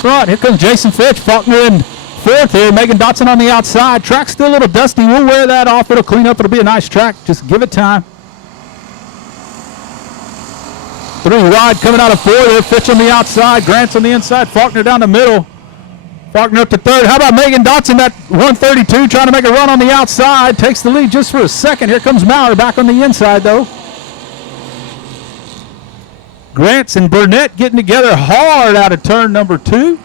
front. Here comes Jason Fitch. Faulkner in fourth here. Megan Dotson on the outside. Track's still a little dusty. We'll wear that off. It'll clean up. It'll be a nice track. Just give it time. 3 wide coming out of 4 there. Fitch on the outside. Grant's on the inside. Faulkner down the middle. Faulkner up to third. How about Megan Dotson, that 132, trying to make a run on the outside. Takes the lead just for a second. Here comes Maurer back on the inside, though. Grants and Burnett getting together hard out of turn number 2.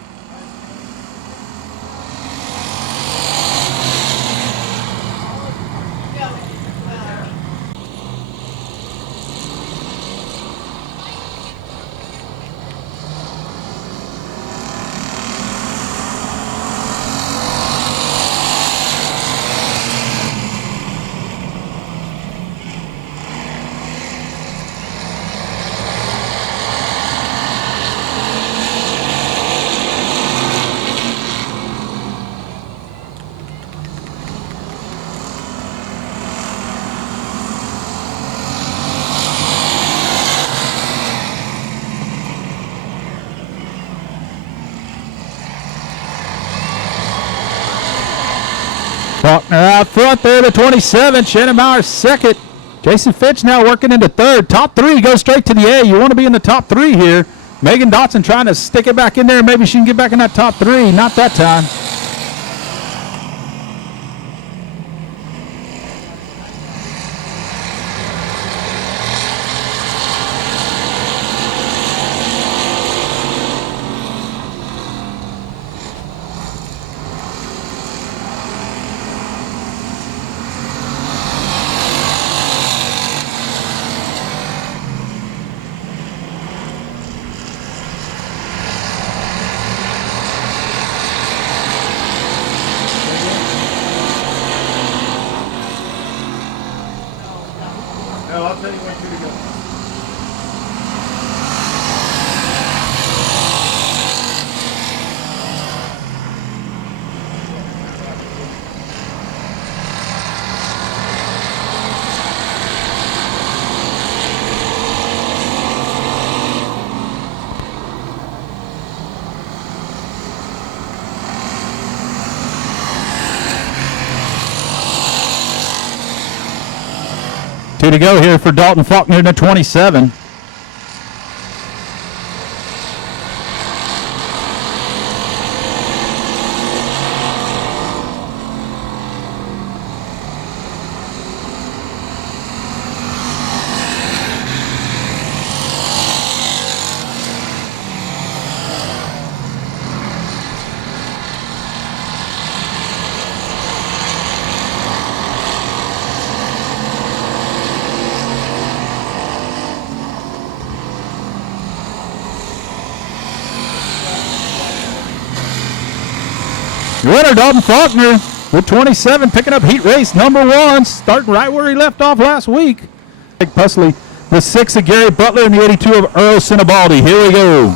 Faulkner out front there to 27. Shannon Maurer second. Jason Fitch now working into third. Top 3 goes straight to the A. You want to be in the top 3 here. Megan Dotson trying to stick it back in there. Maybe she can get back in that top 3. Not that time. I'll tell you when to go. Two to go here for Dalton Faulkner to 27. Winner Dalton Faulkner with 27, picking up heat race number 1, starting right where he left off last week. Greg Pusley, the 6 of Gary Butler, and the 82 of Earl Sinibaldi. Here we go.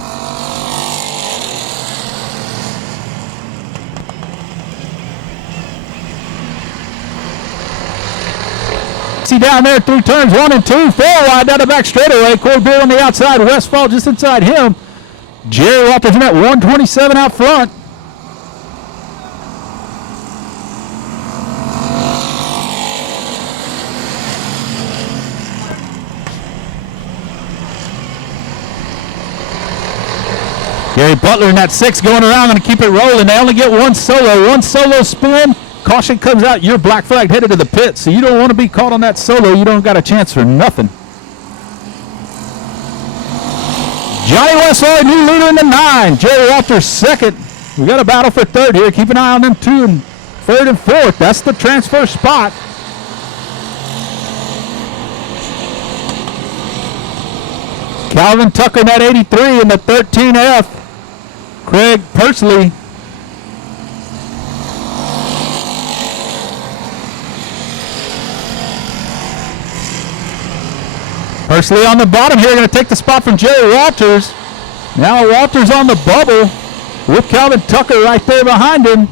See down there, 3 turns, 1 and 2, 4 wide down the back straightaway. Corey Beard on the outside, Westfall just inside him. Jerry Walters in at 127 out front. Gary Butler in that 6 going around, going to keep it rolling. They only get one solo spin. Caution comes out, you're black flagged headed to the pit, so you don't want to be caught on that solo. You don't got a chance for nothing. Johnny Westfall, new leader in the 9. Jerry Walters second. We got a battle for third here. Keep an eye on them 2 and 3rd and 4th. That's the transfer spot. Calvin Tucker in that 83 in the 13F. Craig Pursley. Pursley on the bottom here, going to take the spot from Jerry Walters. Now Walters on the bubble with Calvin Tucker right there behind him.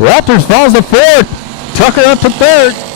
Walters falls to 4th. Tucker up to 3rd.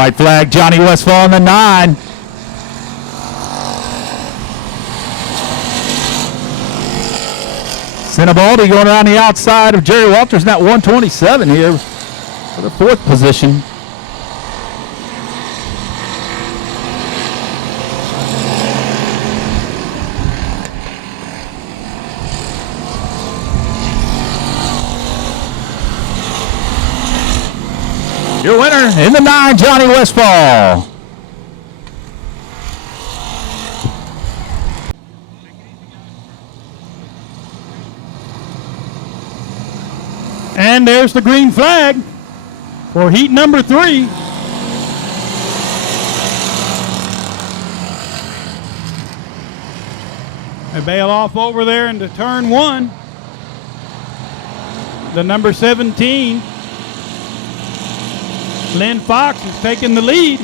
White flag, Johnny Westfall in the 9. Sinibaldi going around the outside of Jerry Walters, now 127 here for the 4th position. Your winner in the 9, Johnny Westfall. And there's the green flag for heat number 3. They bail off over there into turn 1. The number 17, Lynn Fox, is taking the lead.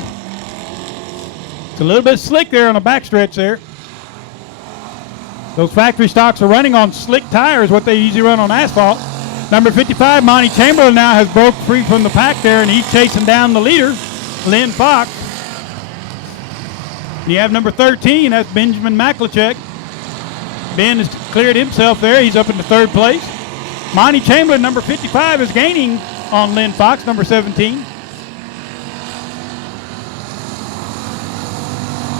It's a little bit slick there on the backstretch there. Those factory stocks are running on slick tires, what they usually run on asphalt. Number 55, Monty Chamberlain, now has broke free from the pack there, and he's chasing down the leader, Lynn Fox. You have number 13, that's Benjamin Maklachek. Ben has cleared himself there. He's up into 3rd place. Monty Chamberlain, number 55, is gaining on Lynn Fox, number 17.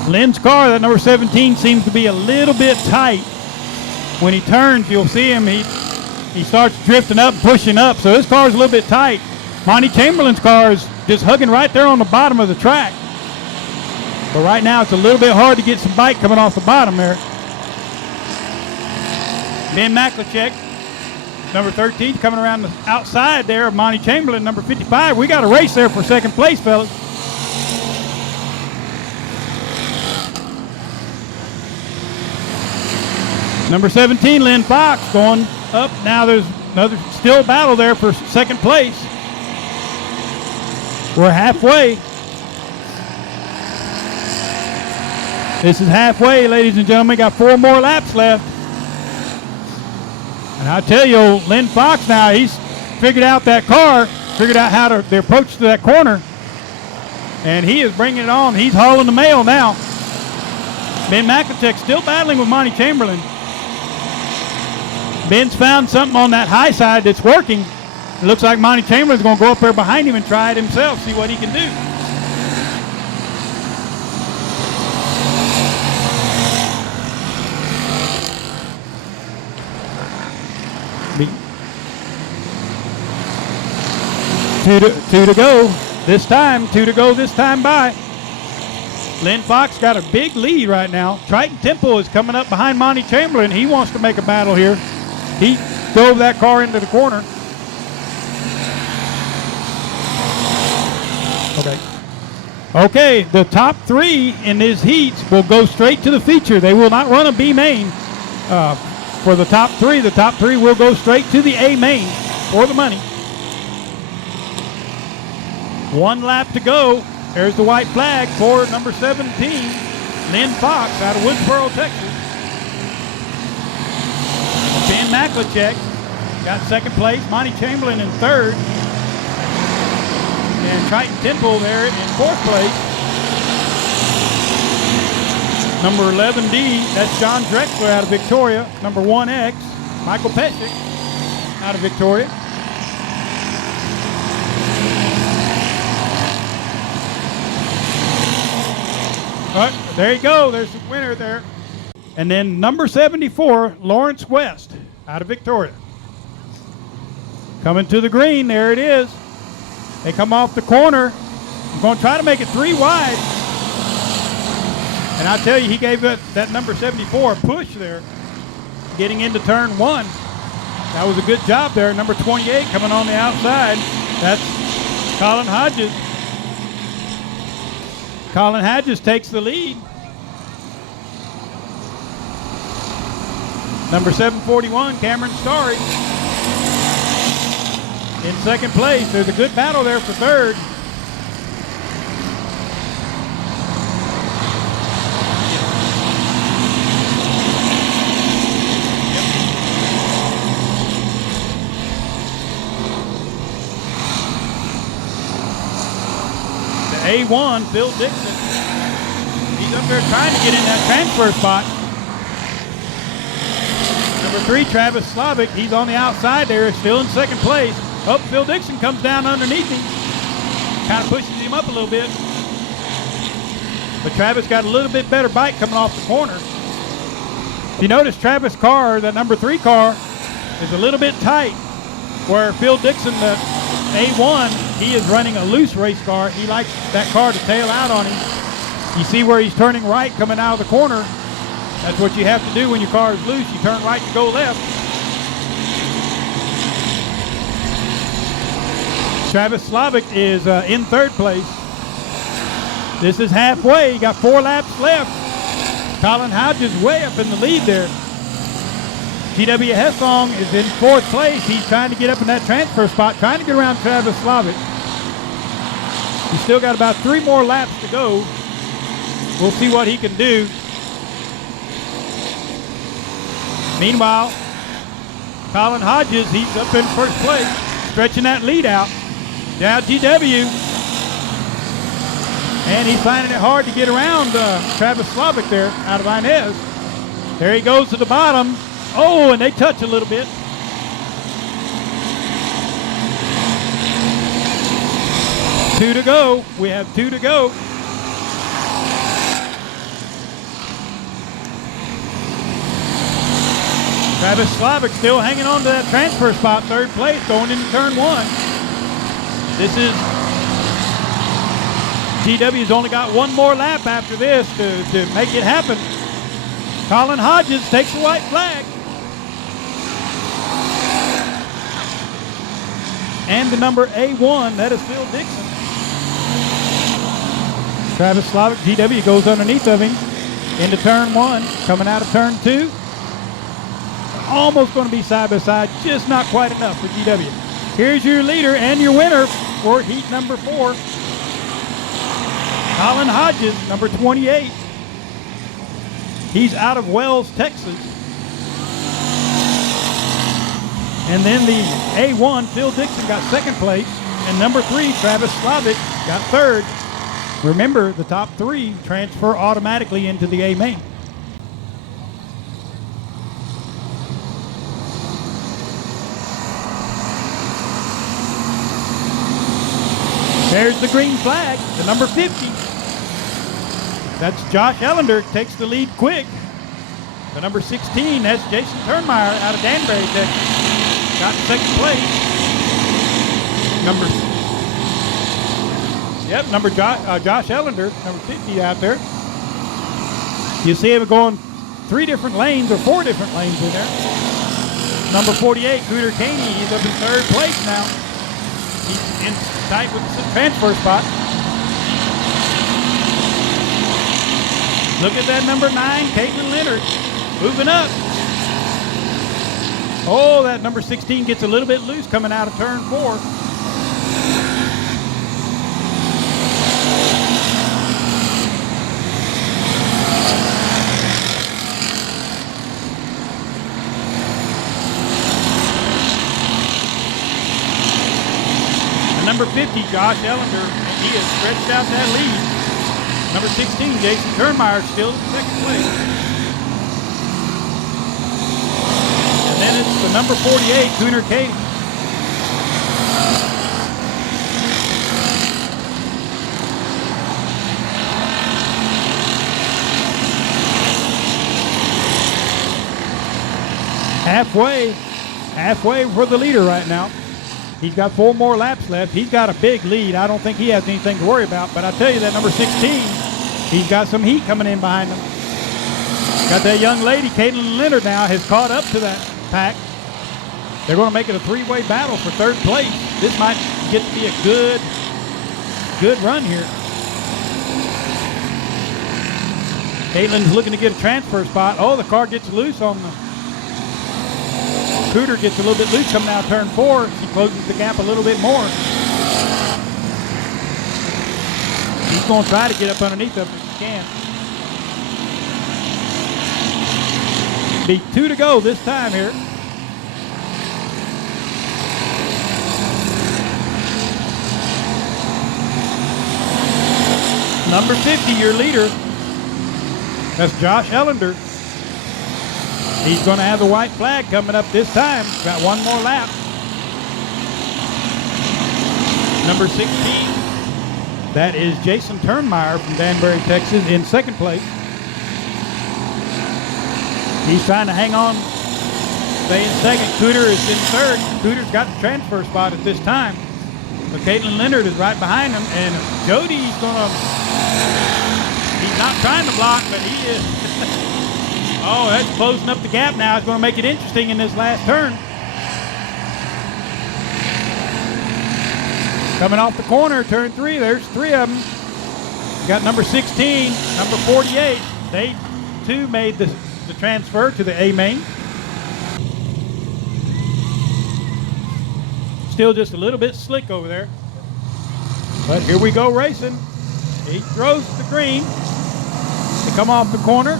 Lynn's car, that number 17, seems to be a little bit tight. When he turns, you'll see him. He starts drifting up, pushing up, so his car is a little bit tight. Monty Chamberlain's car is just hugging right there on the bottom of the track. But right now, it's a little bit hard to get some bite coming off the bottom there. Ben Maklachek, number 13, coming around the outside there of Monty Chamberlain, number 55. We got a race there for 2nd place, fellas. Number 17, Lynn Fox, going up. Now there's another still battle there for 2nd place. We're halfway. This is halfway, ladies and gentlemen. Got 4 more laps left. And I tell you, Lynn Fox now, he's figured out that car, figured out how to the approach to that corner. And he is bringing it on. He's hauling the mail now. Ben Maklachek still battling with Monty Chamberlain. Ben's found something on that high side that's working. It looks like Monty Chamberlain's going to go up there behind him and try it himself, see what he can do. Two to go this time. 2 to go this time by. Lynn Fox got a big lead right now. Triton Temple is coming up behind Monty Chamberlain. He wants to make a battle here. He drove that car into the corner. Okay, the top 3 in these heats will go straight to the feature. They will not run a B main for the top 3. The top 3 will go straight to the A main for the money. 1 lap to go. There's the white flag for number 17, Lynn Fox out of Woodsboro, Texas. Ben Maklachek got 2nd place. Monty Chamberlain in 3rd. And Triton Temple there in 4th place. Number 11D, that's John Drexler out of Victoria. Number 1X, Michael Pescick out of Victoria. But there you go. There's the winner there. And then number 74, Lawrence West out of Victoria. Coming to the green. There it is. They come off the corner. I'm going to try to make it 3 wide. And I tell you, he gave that number 74 a push there, getting into turn 1. That was a good job there. Number 28 coming on the outside. That's Colin Hodges. Colin Hodges takes the lead. Number 741, Cameron Starry, in 2nd place. There's a good battle there for 3rd. The A1, Phil Dixon. He's up there trying to get in that transfer spot. Number 3, Travis Slavic, he's on the outside there, still in second place. Oh, Phil Dixon comes down underneath him. Kind of pushes him up a little bit. But Travis got a little bit better bike coming off the corner. If you notice, Travis' car, that number 3 car, is a little bit tight. Where Phil Dixon, the A1, he is running a loose race car. He likes that car to tail out on him. You see where he's turning right coming out of the corner. That's what you have to do when your car is loose. You turn right to go left. Travis Slavic is in third place. This is halfway. You got 4 laps left. Colin Hodges way up in the lead there. G.W. Hessong is in 4th place. He's trying to get up in that transfer spot, trying to get around Travis Slavic. He's still got about 3 more laps to go. We'll see what he can do. Meanwhile, Colin Hodges, he's up in 1st place, stretching that lead out. Now GW. And he's finding it hard to get around Travis Slavic there out of Inez. There he goes to the bottom. Oh, and they touch a little bit. Two to go. We have 2 to go. Travis Slavic still hanging on to that transfer spot, 3rd place, going into turn 1. This is GW's only got 1 more lap after this to make it happen. Colin Hodges takes the white flag. And the number A1, that is Phil Dixon. Travis Slavic, GW, goes underneath of him into turn 1, coming out of turn 2. Almost going to be side by side, just not quite enough for GW. Here's your leader and your winner for heat number 4. Colin Hodges, number 28. He's out of Wells, Texas. And then the A1, Phil Dixon, got 2nd place. And number 3, Travis Slavic, got 3rd. Remember, the top 3 transfer automatically into the A main. There's the green flag, the number 50. That's Josh Ellender, takes the lead quick. The number 16, that's Jason Turnmeyer out of Danbury, Texas. Got 2nd place. Number Josh Ellender, number 50 out there. You see him going 3 different lanes or 4 different lanes in there. Number 48, Cooter Caney, he's up in 3rd place now. He's in tight with the transfer spot. Look at that number 9, Caitlin Leonard, moving up. Oh, that number 16 gets a little bit loose coming out of turn 4. Number 50, Josh Ellender, he has stretched out that lead. Number 16, Jason Turnmeyer, still in 2nd place. And then it's the number 48, Cooter Katie. Halfway for the leader right now. He's got 4 more laps left. He's got a big lead. I don't think he has anything to worry about. But I tell you, that number 16, he's got some heat coming in behind him. Got that young lady, Caitlin Leonard, now has caught up to that pack. They're going to make it a 3-way battle for 3rd place. This might get to be a good run here. Caitlin's looking to get a transfer spot. Oh, the car gets loose on the Cooter, gets a little bit loose coming out of turn 4. She closes the gap a little bit more. He's going to try to get up underneath them if he can. Be 2 to go this time here. Number 50, your leader. That's Josh Ellender. He's going to have the white flag coming up this time. Got one more lap. Number 16, that is Jason Turnmeyer from Danbury, Texas, in second place. He's trying to hang on, stay in second. Cooter is in third. Cooter's got the transfer spot at this time. So Caitlin Leonard is right behind him, and Jody's he's not trying to block, but he is. Oh, that's closing up the gap now. It's going to make it interesting in this last turn. Coming off the corner, turn 3, there's 3 of them. You got number 16, number 48. They, too, made the transfer to the A main. Still just a little bit slick over there. But here we go racing. He throws the green. They come off the corner.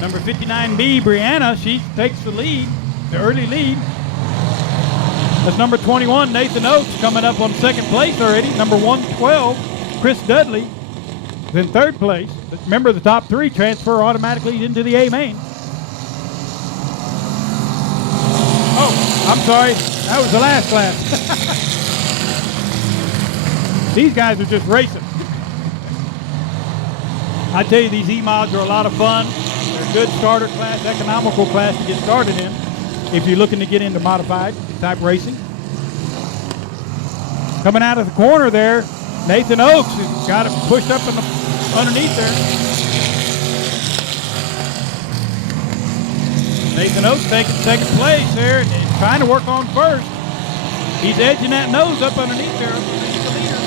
Number 59B, Brianna, she takes the lead, the early lead. That's number 21, Nathan Oates, coming up on second place already. Number 112, Chris Dudley, is in third place. But remember, the top 3 transfer automatically into the A main. Oh, I'm sorry, that was the last class. These guys are just racing. I tell you, these E-mods are a lot of fun. They're a good starter class, economical class to get started in if you're looking to get into modified type racing. Coming out of the corner there, Nathan Oakes has got it pushed up underneath there. Nathan Oakes taking second place there and trying to work on first. He's edging that nose up underneath there, underneath the leader.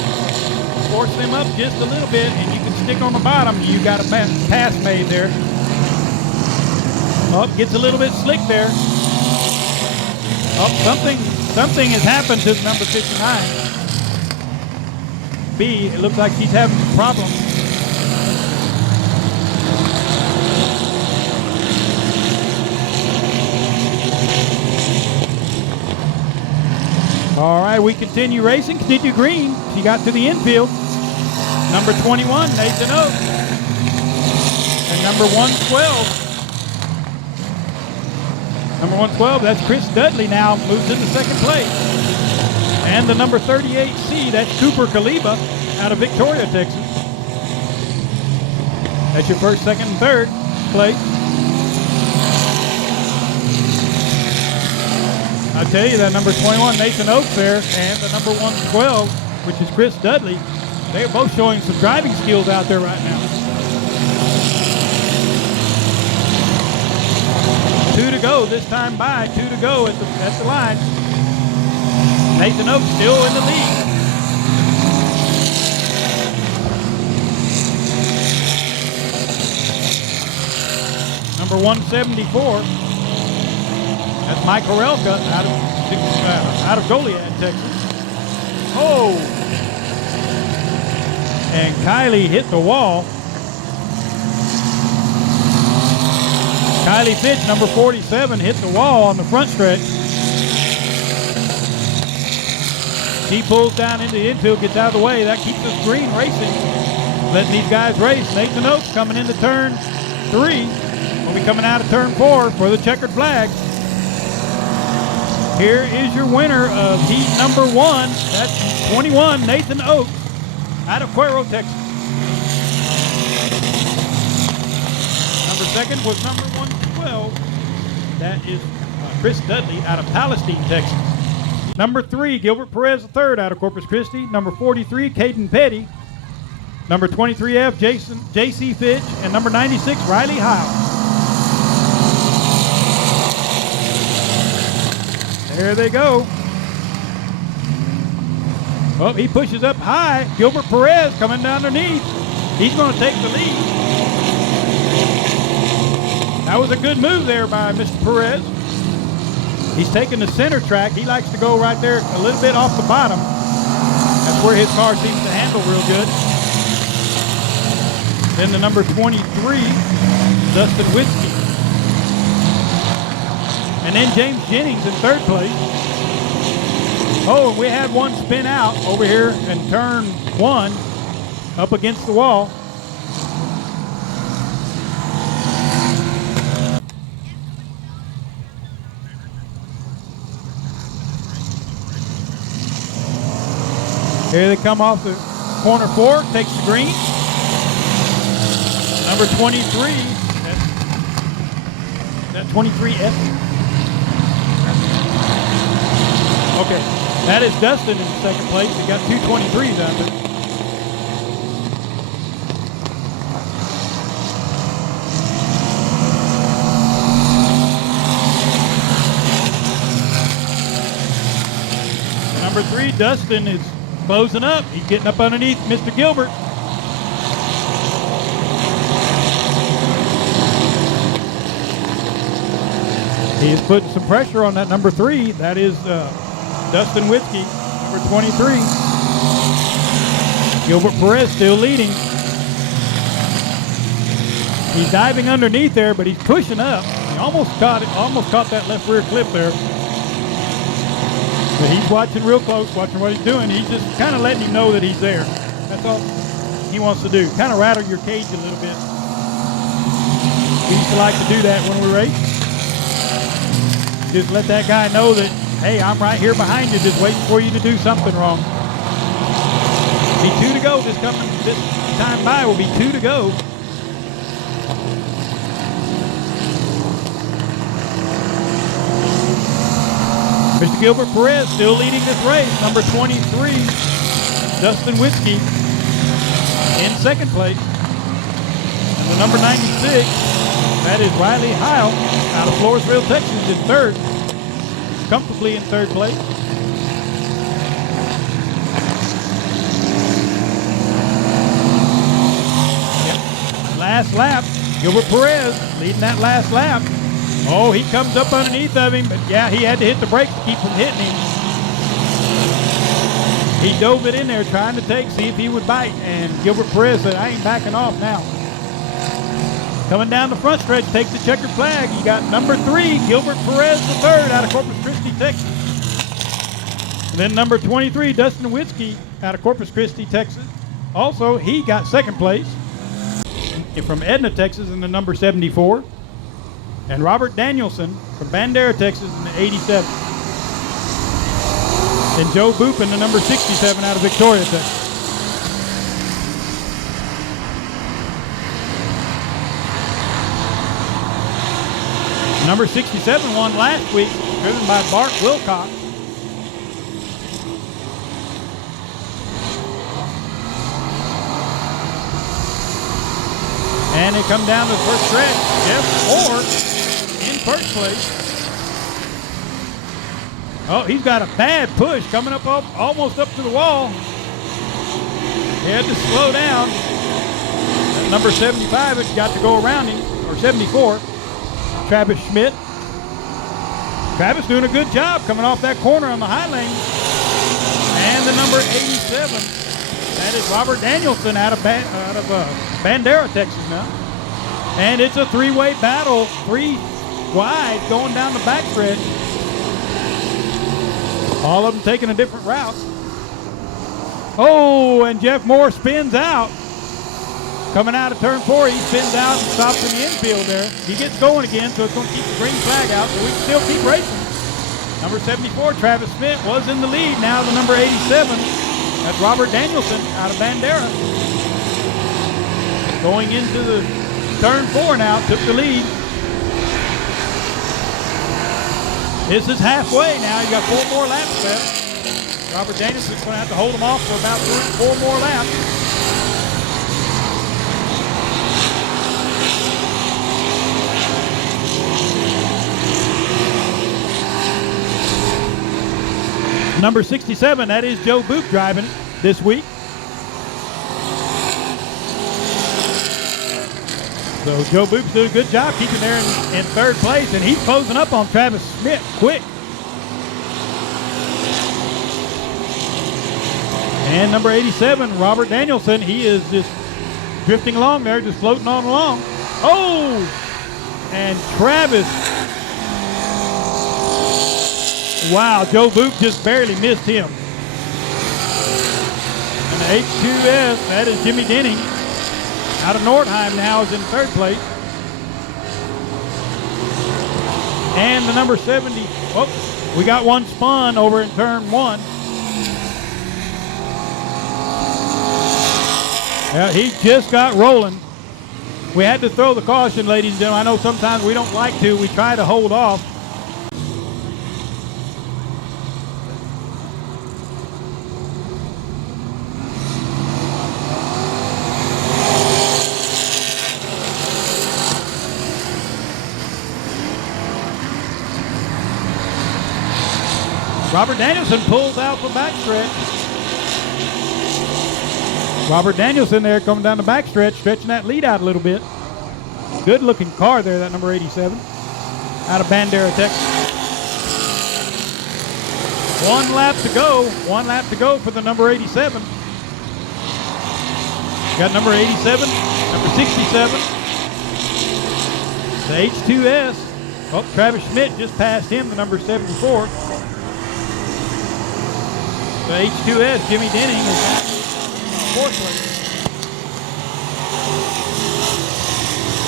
Force them up just a little bit, and you can stick on the bottom. You got a pass made there. Oh, gets a little bit slick there. Oh, something has happened to the number 59. B, it looks like he's having some problems. All right, we continue racing. Continue green. She got to the infield. Number 21, Nathan Oates. And number 112. Number 112, that's Chris Dudley now, moves into second place. And the number 38C, that's Cooper Kaliba out of Victoria, Texas. That's your first, second, and third place. I tell you, that number 21, Nathan Oakes there, and the number 112, which is Chris Dudley, they are both showing some driving skills out there right now. 2 to go this time by, 2 to go at the line. Nathan Oakes still in the lead. Number 174, that's Mike Horelka out of Goliad, Texas. Oh! And Kylie hit the wall. Kylie Fitch, number 47, hit the wall on the front stretch. He pulls down into the infield, gets out of the way. That keeps us green racing. Letting these guys race. Nathan Oakes coming into turn 3. We'll be coming out of turn 4 for the checkered flag. Here is your winner of heat number 1. That's 21, Nathan Oakes out of Cuero, Texas. Number 2nd was number 112. That is Chris Dudley out of Palestine, Texas. Number 3, Gilbert Perez III out of Corpus Christi. Number 43, Caden Petty. Number 23F, J.C. Fitch. And number 96, Riley Howell. There they go. Oh, he pushes up high. Gilbert Perez coming down underneath. He's going to take the lead. That was a good move there by Mr. Perez. He's taking the center track. He likes to go right there a little bit off the bottom. That's where his car seems to handle real good. Then the number 23, Dustin Whiskey. And then James Jennings in 3rd place. Oh, and we had one spin out over here in turn 1 up against the wall. Here they come off the corner 4, takes the green. Number 23, that 23F. Okay, that is Dustin in second place. He got 2 23s under. Number 3, Dustin is closing up. He's getting up underneath Mr. Gilbert. He is putting some pressure on that number 3. That is Dustin Whiskey, number 23. Gilbert Perez still leading. He's diving underneath there, but he's pushing up. He almost caught that left rear clip there. But he's watching real close, watching what he's doing. He's just kind of letting him know that he's there. That's all he wants to do. Kind of rattle your cage a little bit. We used to like to do that when we race. Just let that guy know that, hey, I'm right here behind you, just waiting for you to do something wrong. Be 2 to go this time by will be 2 to go. Mr. Gilbert Perez still leading this race. Number 23, Dustin Whiskey in second place. And the number 96, that is Riley Heil out of Floresville, Texas in third. Comfortably in third place. Yep. Last lap, Gilbert Perez leading that last lap. Oh, he comes up underneath of him, but yeah, he had to hit the brakes to keep from hitting him. He dove it in there trying to see if he would bite, and Gilbert Perez said, I ain't backing off now. Coming down the front stretch, takes the checkered flag. You got number 3, Gilbert Perez the third out of Corpus Christi, Texas. And then number 23, Dustin Whiskey out of Corpus Christi, Texas. Also, he got second place. And from Edna, Texas in the number 74. And Robert Danielson from Bandera, Texas in the 87. And Joe Boop in the number 67 out of Victoria, Texas. Number 67 won last week, driven by Bart Wilcox. And they come down to the first stretch. Jeff Moore in first place. Oh, he's got a bad push coming up almost up to the wall. He had to slow down. That number 75 has got to go around him, or 74. Travis Schmidt. Travis doing a good job coming off that corner on the high lane. And the number 87, that is Robert Danielson out of Bandera, Texas now. And it's a 3-way battle, 3 wide going down the backstretch. All of them taking a different route. Oh, and Jeff Moore spins out. Coming out of turn 4, he spins out and stops in the infield there. He gets going again, so it's going to keep the green flag out, so we can still keep racing. Number 74, Travis Smith, was in the lead. Now the number 87, that's Robert Danielson out of Bandera. Going into the turn 4 now, took the lead. This is halfway now. You got 4 more laps left. Robert Danielson's going to have to hold them off for about 4 more laps. Number 67, that is Joe Boop driving this week. So Joe Boop's doing a good job keeping there in third place, and he's closing up on Travis Smith quick. And number 87, Robert Danielson, he is just drifting along there, just floating on along. Oh! And Travis Wow, Joe Boop just barely missed him. And the H2S, that is Jimmy Denning. Out of Nordheim now is in third place. And the number 70, oh, we got one spun over in turn one. Yeah, he just got rolling. We had to throw the caution, ladies and gentlemen. I know sometimes we don't like to. We try to hold off. Robert Danielson pulls out the backstretch. Robert Danielson there coming down the backstretch, stretching that lead out a little bit. Good looking car there, that number 87, out of Bandera, Texas. 1 lap to go. 1 lap to go for the number 87. Got number 87, number 67. The H2S. Oh, Travis Schmidt just passed him, the number 74. The H2S, Jimmy Denning, is in 4th place.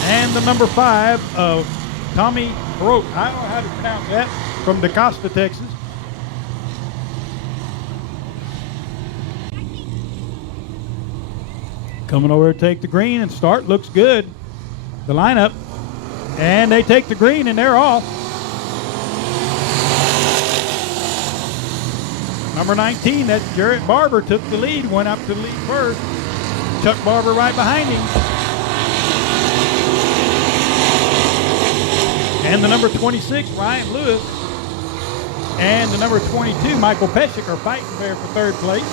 And the number 5 of Tommy Broke. I don't know how to pronounce that. From DeCosta, Texas. Coming over to take the green and start. Looks good. The lineup. And they take the green and they're off. Number 19, that's Jarrett Barber, took the lead, went up to the lead first. Chuck Barber right behind him. And the number 26, Ryan Lewis, and the number 22, Michael Pescick, are fighting there for 3rd place.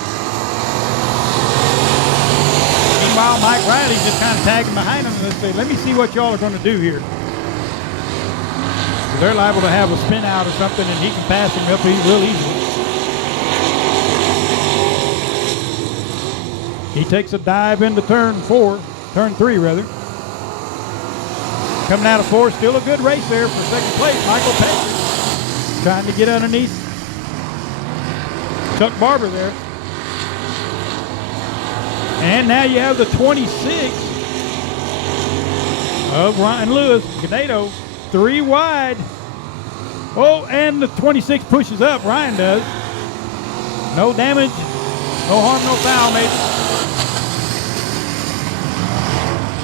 Meanwhile, Mike Riley's just kind of tagging behind him and say, let me see what y'all are going to do here. They're liable to have a spin out or something, and he can pass him up real easily. He takes a dive into turn 3 rather. Coming out of 4, still a good race there for 2nd place. Michael Pescick trying to get underneath Chuck Barber there. And now you have the 26 of Ryan Lewis, Ganado, 3 wide. Oh, and the 26 pushes up, Ryan does. No damage, no harm, no foul, mate.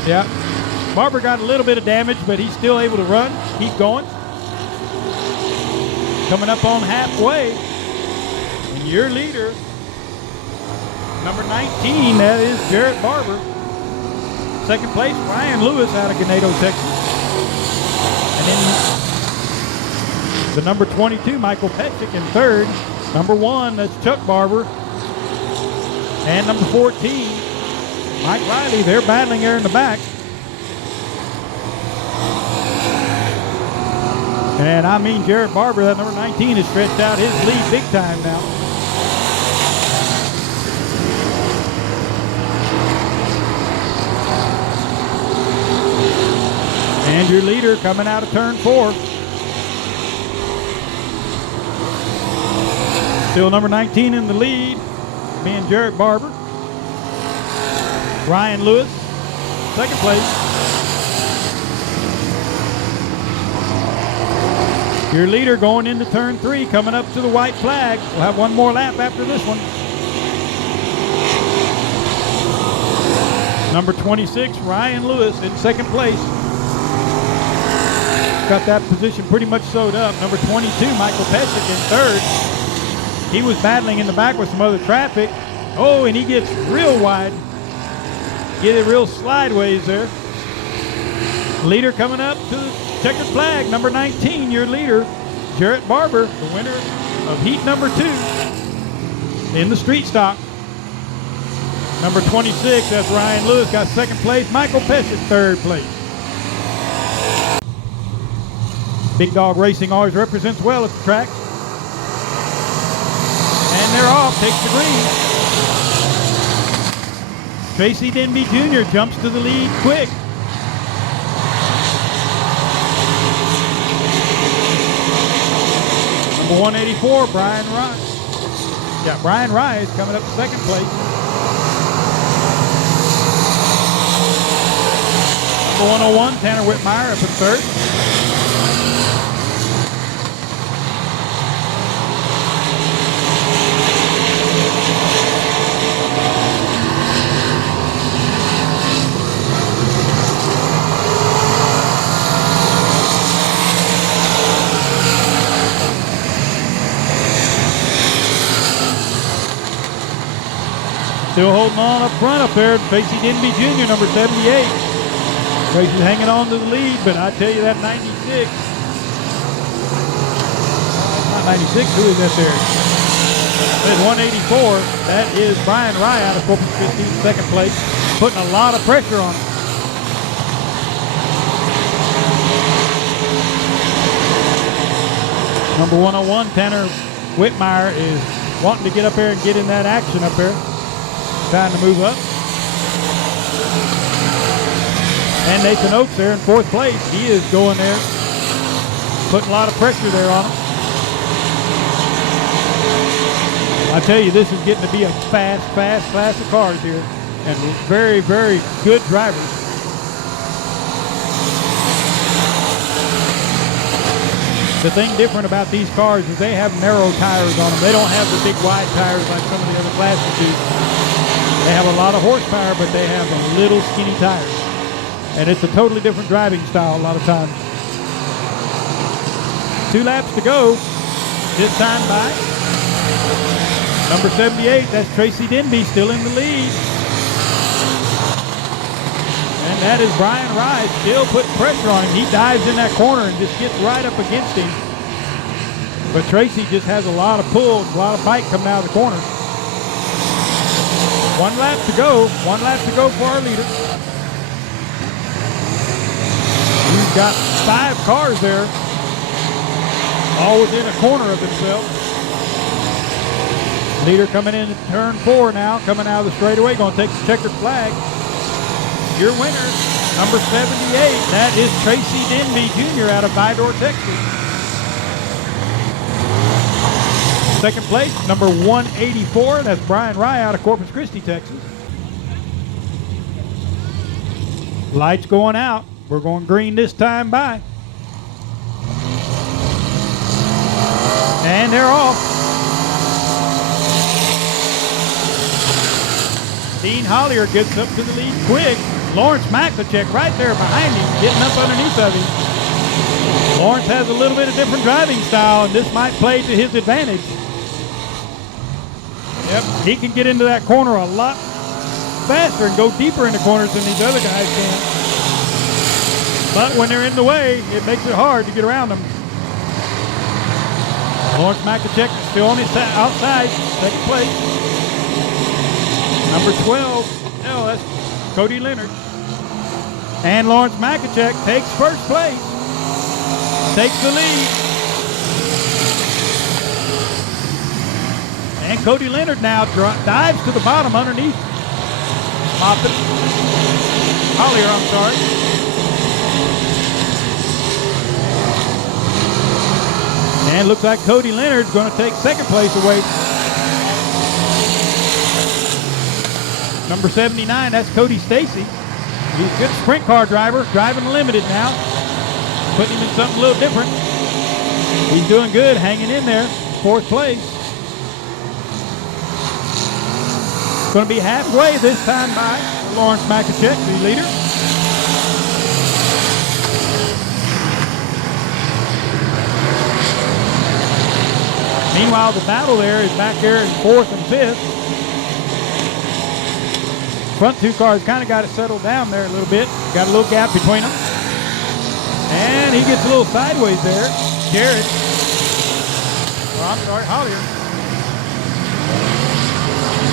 Yeah, Barber got a little bit of damage, but he's still able to run, keep going. Coming up on halfway, and your leader, number 19, that is Jarrett Barber. 2nd place, Ryan Lewis out of Ganado, Texas. And then the number 22, Michael Pescick, in 3rd. Number 1, that's Chuck Barber. And number 14, Mike Riley. They're battling there in the back. And I mean, Jarrett Barber, that number 19, has stretched out his lead big time now. And your leader coming out of turn 4. Still number 19 in the lead, being Jarrett Barber. Ryan Lewis, 2nd place. Your leader going into turn 3, coming up to the white flag. We'll have one more lap after this one. Number 26, Ryan Lewis, in 2nd place. Got that position pretty much sewed up. Number 22, Michael Pescick, in 3rd. He was battling in the back with some other traffic. Oh, and he gets real wide. Get it real slideways there. Leader coming up to the checkered flag, number 19, your leader, Jarrett Barber, the winner of heat number 2 in the street stock. Number 26, that's Ryan Lewis, got 2nd place. Michael Pescick, 3rd place. Big Dog Racing always represents well at the track. And they're off, takes the green. Tracy Denby Jr. jumps to the lead quick. Number 184, Brian Rice. Got Brian Rice coming up to second place. Number 101, Tanner Whitmire up in third. Still holding on up front up there, Tracy Denby Jr., number 78. Tracy's hanging on to the lead, but I tell you that 96. Not 96, who is that there? That's 184. That is Brian Rye out of Corpus Christi in second place, putting a lot of pressure on him. Number 101, Tanner Whitmire, is wanting to get up there and get in that action up there. Trying to move up. And Nathan Oates there in fourth place. He is going there, putting a lot of pressure there on him. I tell you, this is getting to be a fast class of cars here, and very, very good drivers. The thing different about these cars is they have narrow tires on them. They don't have the big wide tires like some of the other classes do. They have a lot of horsepower, but they have a little skinny tires. And it's a totally different driving style a lot of times. 2 laps to go. This time by number 78, that's Tracy Denby, still in the lead. And that is Brian Rice, still putting pressure on him. He dives in that corner and just gets right up against him. But Tracy just has a lot of pull, a lot of bite coming out of the corner. 1 lap to go. 1 lap to go for our leader. He's got 5 cars there, all within a corner of himself. Leader coming in at turn 4 now, coming out of the straightaway, going to take the checkered flag. Your winner, number 78, that is Tracy Denby Jr. out of Vidor, Texas. Second place, number 184, that's Brian Rye out of Corpus Christi, Texas. Lights going out. We're going green this time by. And they're off. Dean Hollier gets up to the lead quick. Lawrence Maklicek right there behind him, getting up underneath of him. Lawrence has a little bit of different driving style, and this might play to his advantage. Yep, he can get into that corner a lot faster and go deeper in the corners than these other guys can. But when they're in the way, it makes it hard to get around them. Lawrence Maklicek still on his outside, second place. Number 12, no, that's Cody Leonard. And Lawrence Maklicek takes first place, takes the lead. And Cody Leonard now dives to the bottom underneath Moffitt. Hollier, I'm sorry. And looks like Cody Leonard's going to take second place away. Number 79, that's Cody Stacy. He's a good sprint car driver, driving limited now. Putting him in something a little different. He's doing good, hanging in there, fourth place. Going to be halfway this time by Lawrence Maklicek, the leader. Meanwhile, the battle there is back there in fourth and fifth. Front 2 cars kind of got it settled down there a little bit. Got a little gap between them. And he gets a little sideways there. Jared. Well, I'm sorry, Hollier.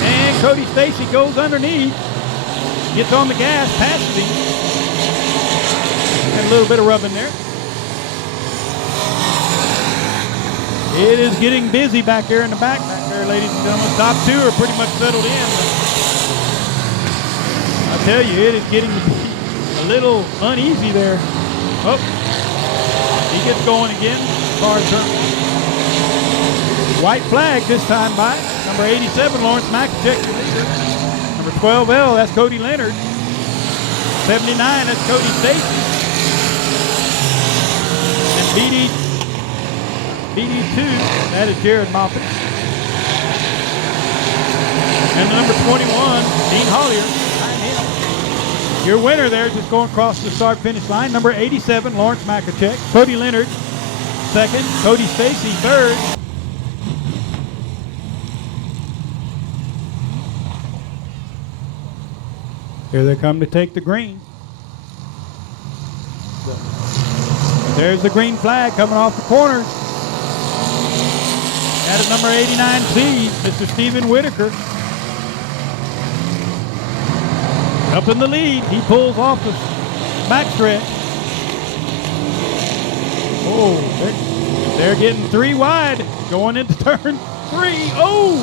And Cody Stacy goes underneath. Gets on the gas, passes him. And a little bit of rubbing there. It is getting busy back there in the back there, ladies and gentlemen. Top 2 are pretty much settled in. I tell you, it is getting to be a little uneasy there. Oh, he gets going again. Car turn. White flag this time by number 87, Lawrence Mackachek, the leader. Number 12L, that's Cody Leonard. 79, that's Cody Stacy. And BD2, that is Jared Moffitt. And the number 21, Dean Hollier, behind him. Your winner there, just going across the start-finish line, number 87, Lawrence Mackachek. Cody Leonard, second. Cody Stacy, third. Here they come to take the green. There's the green flag coming off the corner. That is number 89C, Mr. Stephen Whitaker. Up in the lead, he pulls off the back stretch. Oh, they're getting 3 wide, going into turn 3. Oh!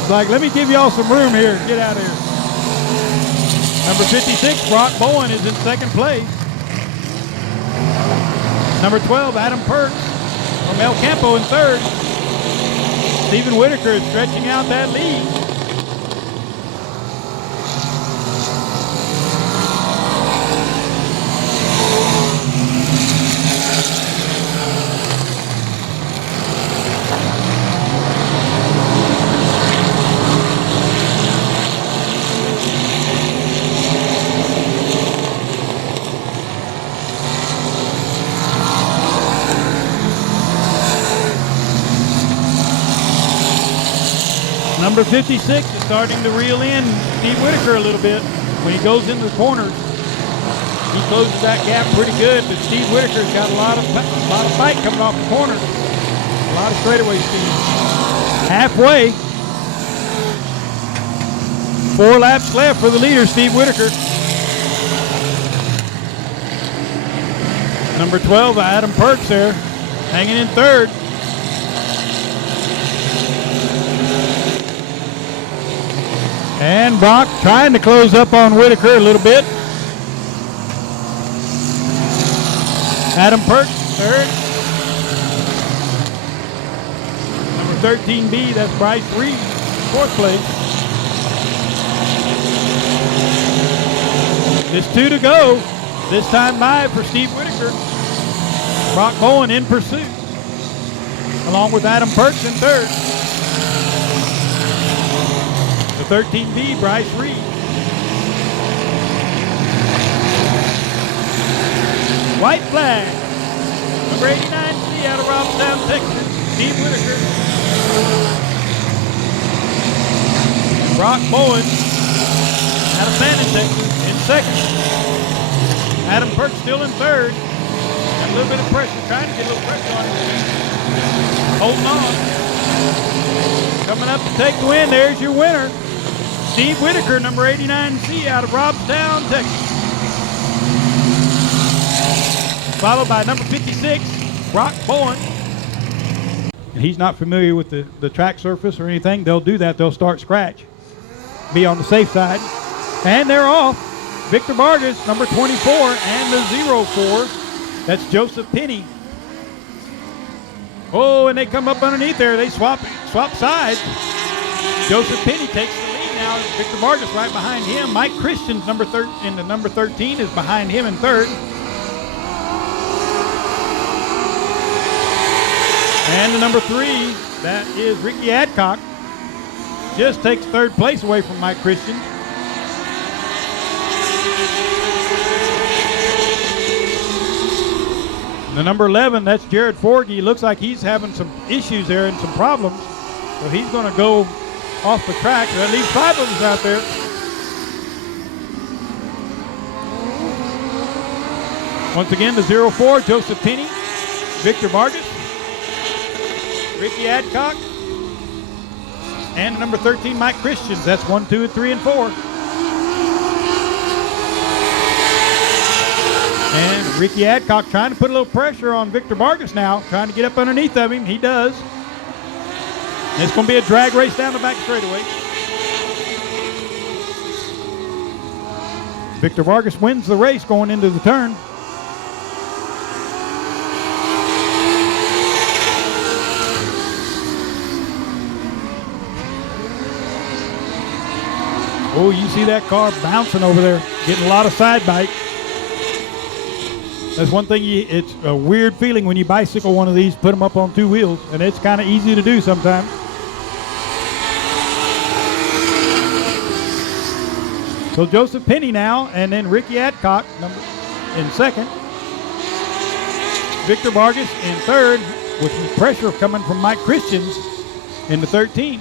It's like, let me give y'all some room here. Get out of here. Number 56, Brock Bowen, is in second place. Number 12, Adam Perks from El Campo in third. Stephen Whitaker is stretching out that lead. Number 56 is starting to reel in Steve Whitaker a little bit when he goes into the corners. He closes that gap pretty good, but Steve Whitaker's got a lot of fight coming off the corner. A lot of straightaway speed. Halfway. 4 laps left for the leader, Steve Whitaker. Number 12, Adam Perks there, hanging in third. And Brock trying to close up on Whitaker a little bit. Adam Perks, third. Number 13B, that's Bryce Reed, fourth place. Just 2 to go. This time by for Steve Whitaker. Brock Bowen in pursuit, along with Adam Perks in third. 13B, Bryce Reed. White flag. Number 89C out of Robstown, Texas, Steve Whitaker. Brock Bowen out of Fannin, Texas, in second. Adam Perks still in third. Got a little bit of pressure, trying to get a little pressure on him. Holding on. Coming up to take the win, there's your winner. Steve Whitaker, number 89C out of Robstown, Texas. Followed by number 56, Brock Bowen. And he's not familiar with the track surface or anything. They'll do that. They'll start scratch. Be on the safe side. And they're off. Victor Vargas, number 24, and the 04. That's Joseph Penny. Oh, and they come up underneath there. They swap sides. Joseph Penny takes the lead now. Victor Vargas right behind him. Mike Christian's number 13 is behind him in third. And the number 3, that is Ricky Adcock. Just takes third place away from Mike Christian. The number 11, that's Jared Forgy. Looks like he's having some issues there and some problems. So he's going to go off the track. That leaves 5 of us out there. Once again, the 04, Joseph Penny, Victor Vargas, Ricky Adcock, and number 13, Mike Christians. That's 1, 2, 3, and 4. And Ricky Adcock trying to put a little pressure on Victor Vargas now, trying to get up underneath of him. He does. And it's going to be a drag race down the back straightaway. Victor Vargas wins the race going into the turn. Oh, you see that car bouncing over there, getting a lot of side bite. That's one thing, it's a weird feeling when you bicycle one of these, put them up on two wheels, and it's kind of easy to do sometimes. So Joseph Penny now, and then Ricky Adcock in second. Victor Vargas in third, with some pressure coming from Mike Christians in the 13.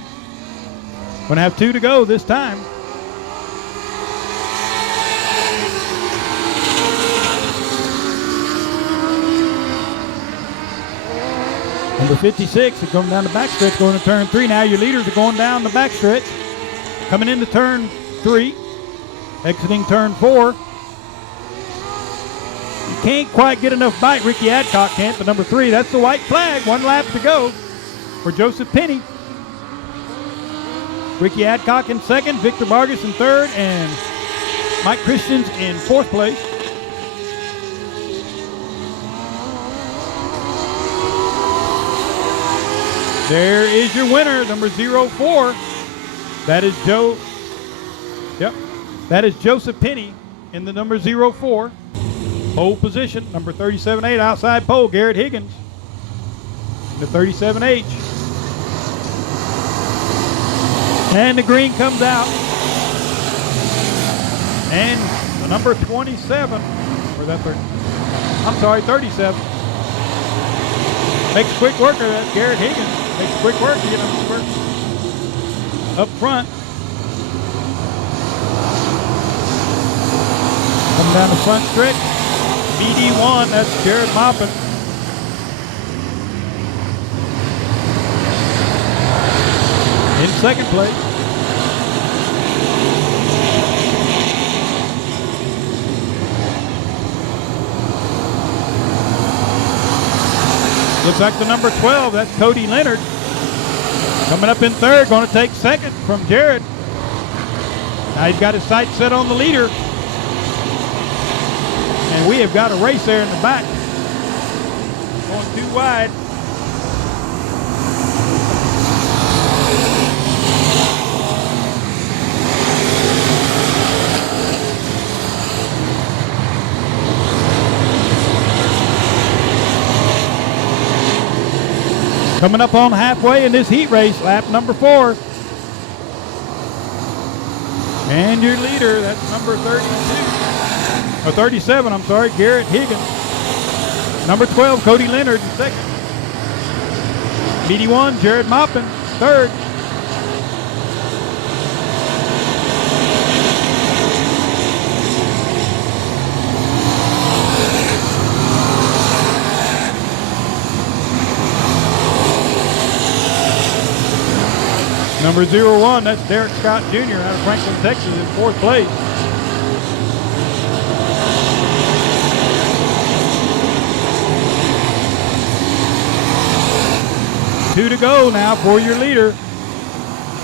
Going to have 2 to go this time. Number 56 is going down the backstretch, going to turn 3 now. Your leaders are going down the backstretch. Coming into turn 3, exiting turn 4. You can't quite get enough bite. Ricky Adcock can't, but number 3, that's the white flag. 1 lap to go for Joseph Penny. Ricky Adcock in second, Victor Vargas in third, and Mike Christians in fourth place. There is your winner, number 04. That is that is Joseph Penny in the number 04. Pole position, number 37-8, outside pole, Garrett Higgins. The 37H. And the green comes out. And the number 27, or that 30, I'm sorry, 37. Makes quick work of that, Garrett Higgins. Makes quick work to get up front. Coming down the front stretch. BD1, that's Jared Moppin. In second place. Looks like the number 12, that's Cody Leonard. Coming up in third, going to take second from Jared. Now he's got his sights set on the leader. And we have got a race there in the back. Going too wide. Coming up on halfway in this heat race, lap number 4. And your leader, that's number 32. Or 37, I'm sorry, Garrett Higgins. Number 12, Cody Leonard in second. BD1, Jared Moppin, third. Number 01, that's Derek Scott Jr. out of Franklin, Texas in fourth place. Two to go now for your leader.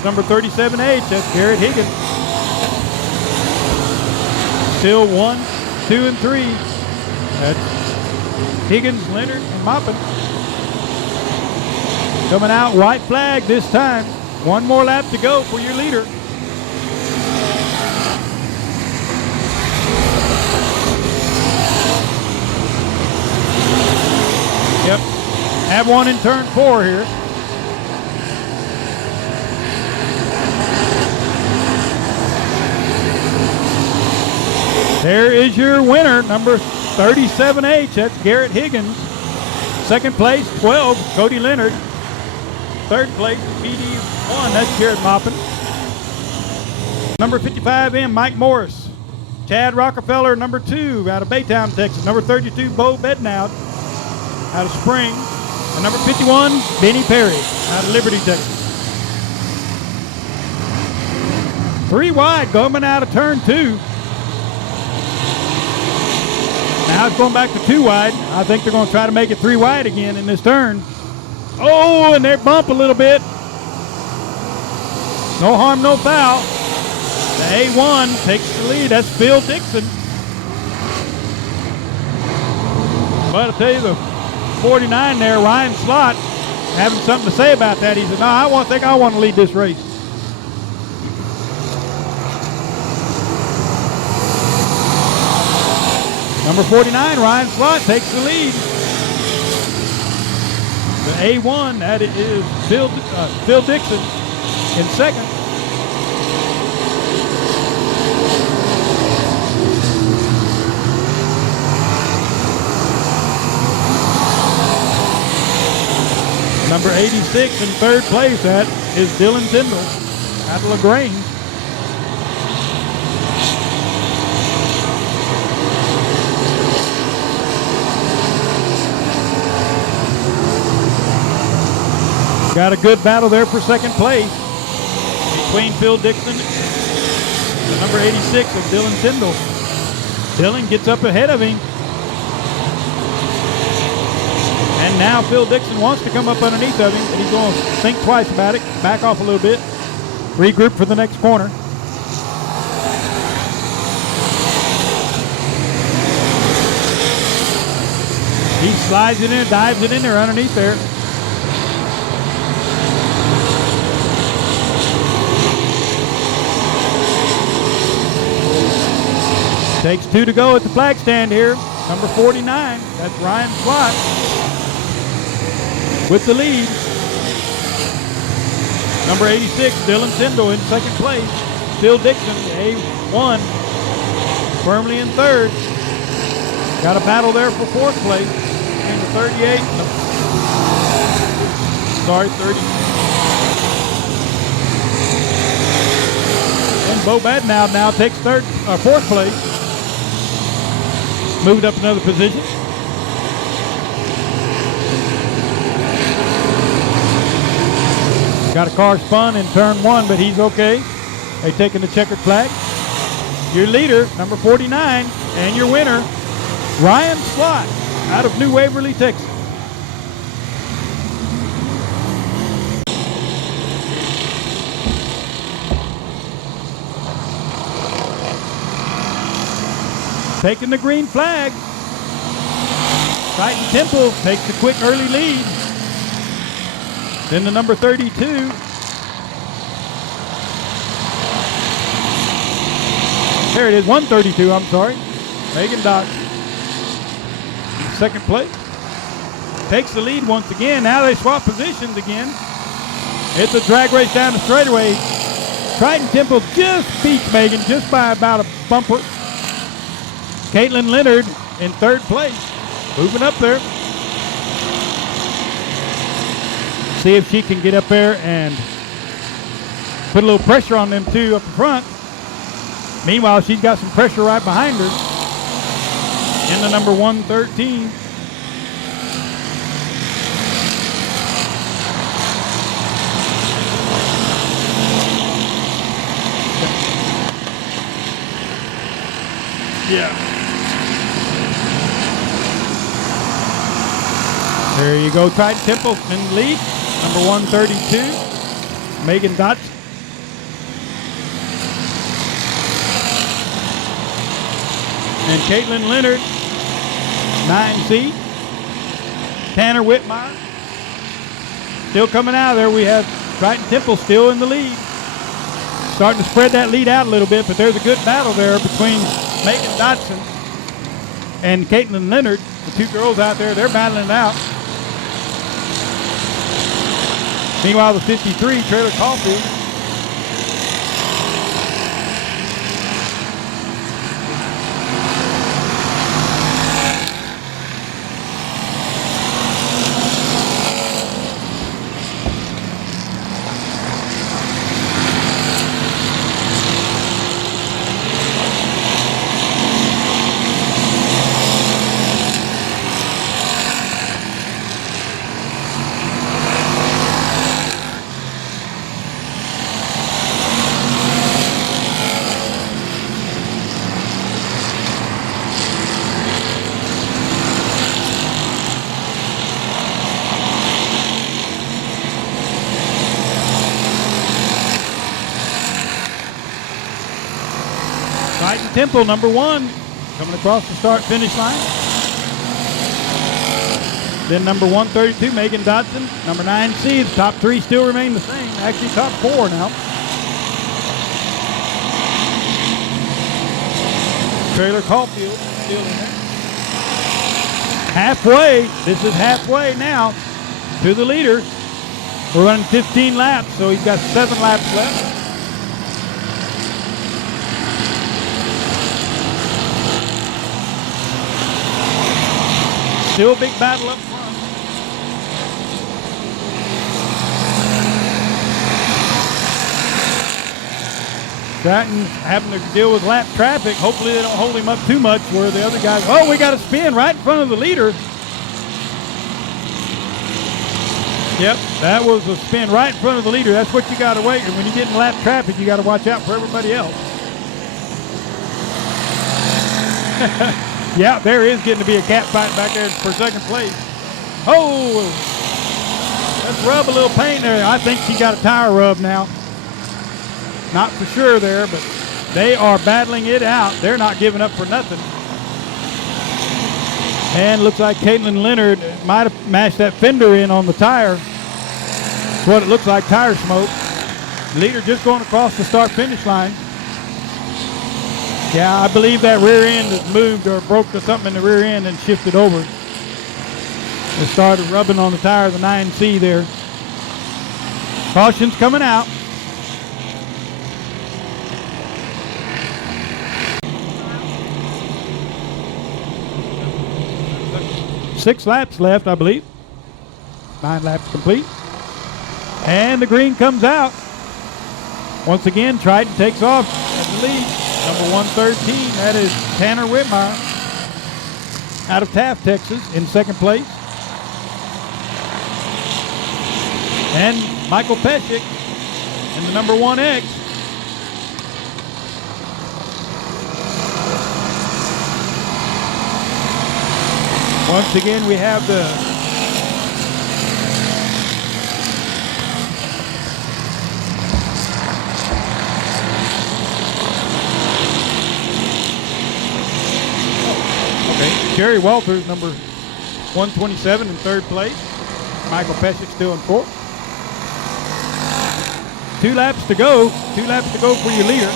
Number 37H, that's Garrett Higgins. Still 1, 2, and 3. That's Higgins, Leonard, and Moppin. Coming out white flag this time. 1 more lap to go for your leader. Yep. Have one in turn 4 here. There is your winner, number 37H. That's Garrett Higgins. Second place, 12, Cody Leonard. Third place, BD1, that's Jared Moppin. Number 55M, Mike Morris. Chad Rockefeller, number 2, out of Baytown, Texas. Number 32, Bo Bednout, out of Spring. And number 51, Benny Perry, out of Liberty, Texas. 3 wide, coming out of turn 2. Now it's going back to 2 wide. I think they're going to try to make it 3 wide again in this turn. Oh, and they bump a little bit. No harm, no foul. The A1 takes the lead. That's Phil Dixon. But I'll tell you, the 49 there, Ryan Slott, having something to say about that. He said, no, I want to lead this race. Number 49, Ryan Slott, takes the lead. The A1, that is Phil Dixon in second. Number 86 in third place, that is Dylan Tyndall at LaGrange. Got a good battle there for second place between Phil Dixon and number 86 of Dylan Tyndall. Dylan gets up ahead of him. And now Phil Dixon wants to come up underneath of him, but he's going to think twice about it, back off a little bit, regroup for the next corner. He slides it in, dives it in there underneath there. Takes 2 to go at the flag stand here. Number 49, that's Ryan Slott with the lead. Number 86, Dylan Tyndall in second place. Phil Dixon, A1, firmly in third. Got a battle there for fourth place. And the 38, 30. And Bo Badnow now takes fourth place. Moved up another position. Got a car spun in turn 1, but he's okay. They taking the checkered flag. Your leader, number 49, and your winner, Ryan Slott, out of New Waverly, Texas. Taking the green flag. Triton Temple takes a quick early lead. Then the number 32. There it is, 132, I'm sorry. Megan Dodge. Second place. Takes the lead once again. Now they swap positions again. It's a drag race down the straightaway. Triton Temple just beats Megan just by about a bumper. Caitlin Leonard in third place, moving up there. See if she can get up there and put a little pressure on them two up front. Meanwhile, she's got some pressure right behind her in the number 113. Yeah. There you go, Triton Temple in the lead. Number 132, Megan Dotson. And Caitlin Leonard, 9C. Tanner Whitmire. Still coming out of there. We have Triton Temple still in the lead. Starting to spread that lead out a little bit, but there's a good battle there between Megan Dotson and Caitlin Leonard. The two girls out there, they're battling it out. Meanwhile, the 53, Trailer Caulfield. Triton Temple, number 1, coming across the start-finish line. Then number 132, Megan Dodson. Number 9C, the top 3 still remain the same. Actually, top 4 now. Trailer Caulfield still in there. halfway. This is halfway now to the leader. We're running 15 laps, so he's got 7 laps left. Still a big battle up front. Stratton's having to deal with lap traffic. Hopefully they don't hold him up too much where the other guys, oh, we got a spin right in front of the leader. Yep, that was a spin right in front of the leader. That's what you got to wait. And when you get in lap traffic, you got to watch out for everybody else. Yeah, there is getting to be a cat fight back there for second place. Oh, let's rub a little paint there. I think she got a tire rub now. Not for sure there, but they are battling it out. They're not giving up for nothing. And looks like Caitlin Leonard might have mashed that fender in on the tire. That's what it looks like, tire smoke. Leader just going across the start-finish line. Yeah, I believe that rear end has moved or broke something in the rear end and shifted over. It started rubbing on the tire of the 9C there. Caution's coming out. Six laps left, I believe. 9 laps complete. And the green comes out. Once again, Triton takes off at the lead. Number 113, that is Tanner Whitmire out of Taft, Texas, in second place. And Michael Pescick in the number 1X. Once again, we have the Jerry Walters, number 127 in third place. Michael Pescick still in fourth. 2 laps to go. 2 laps to go for your leader.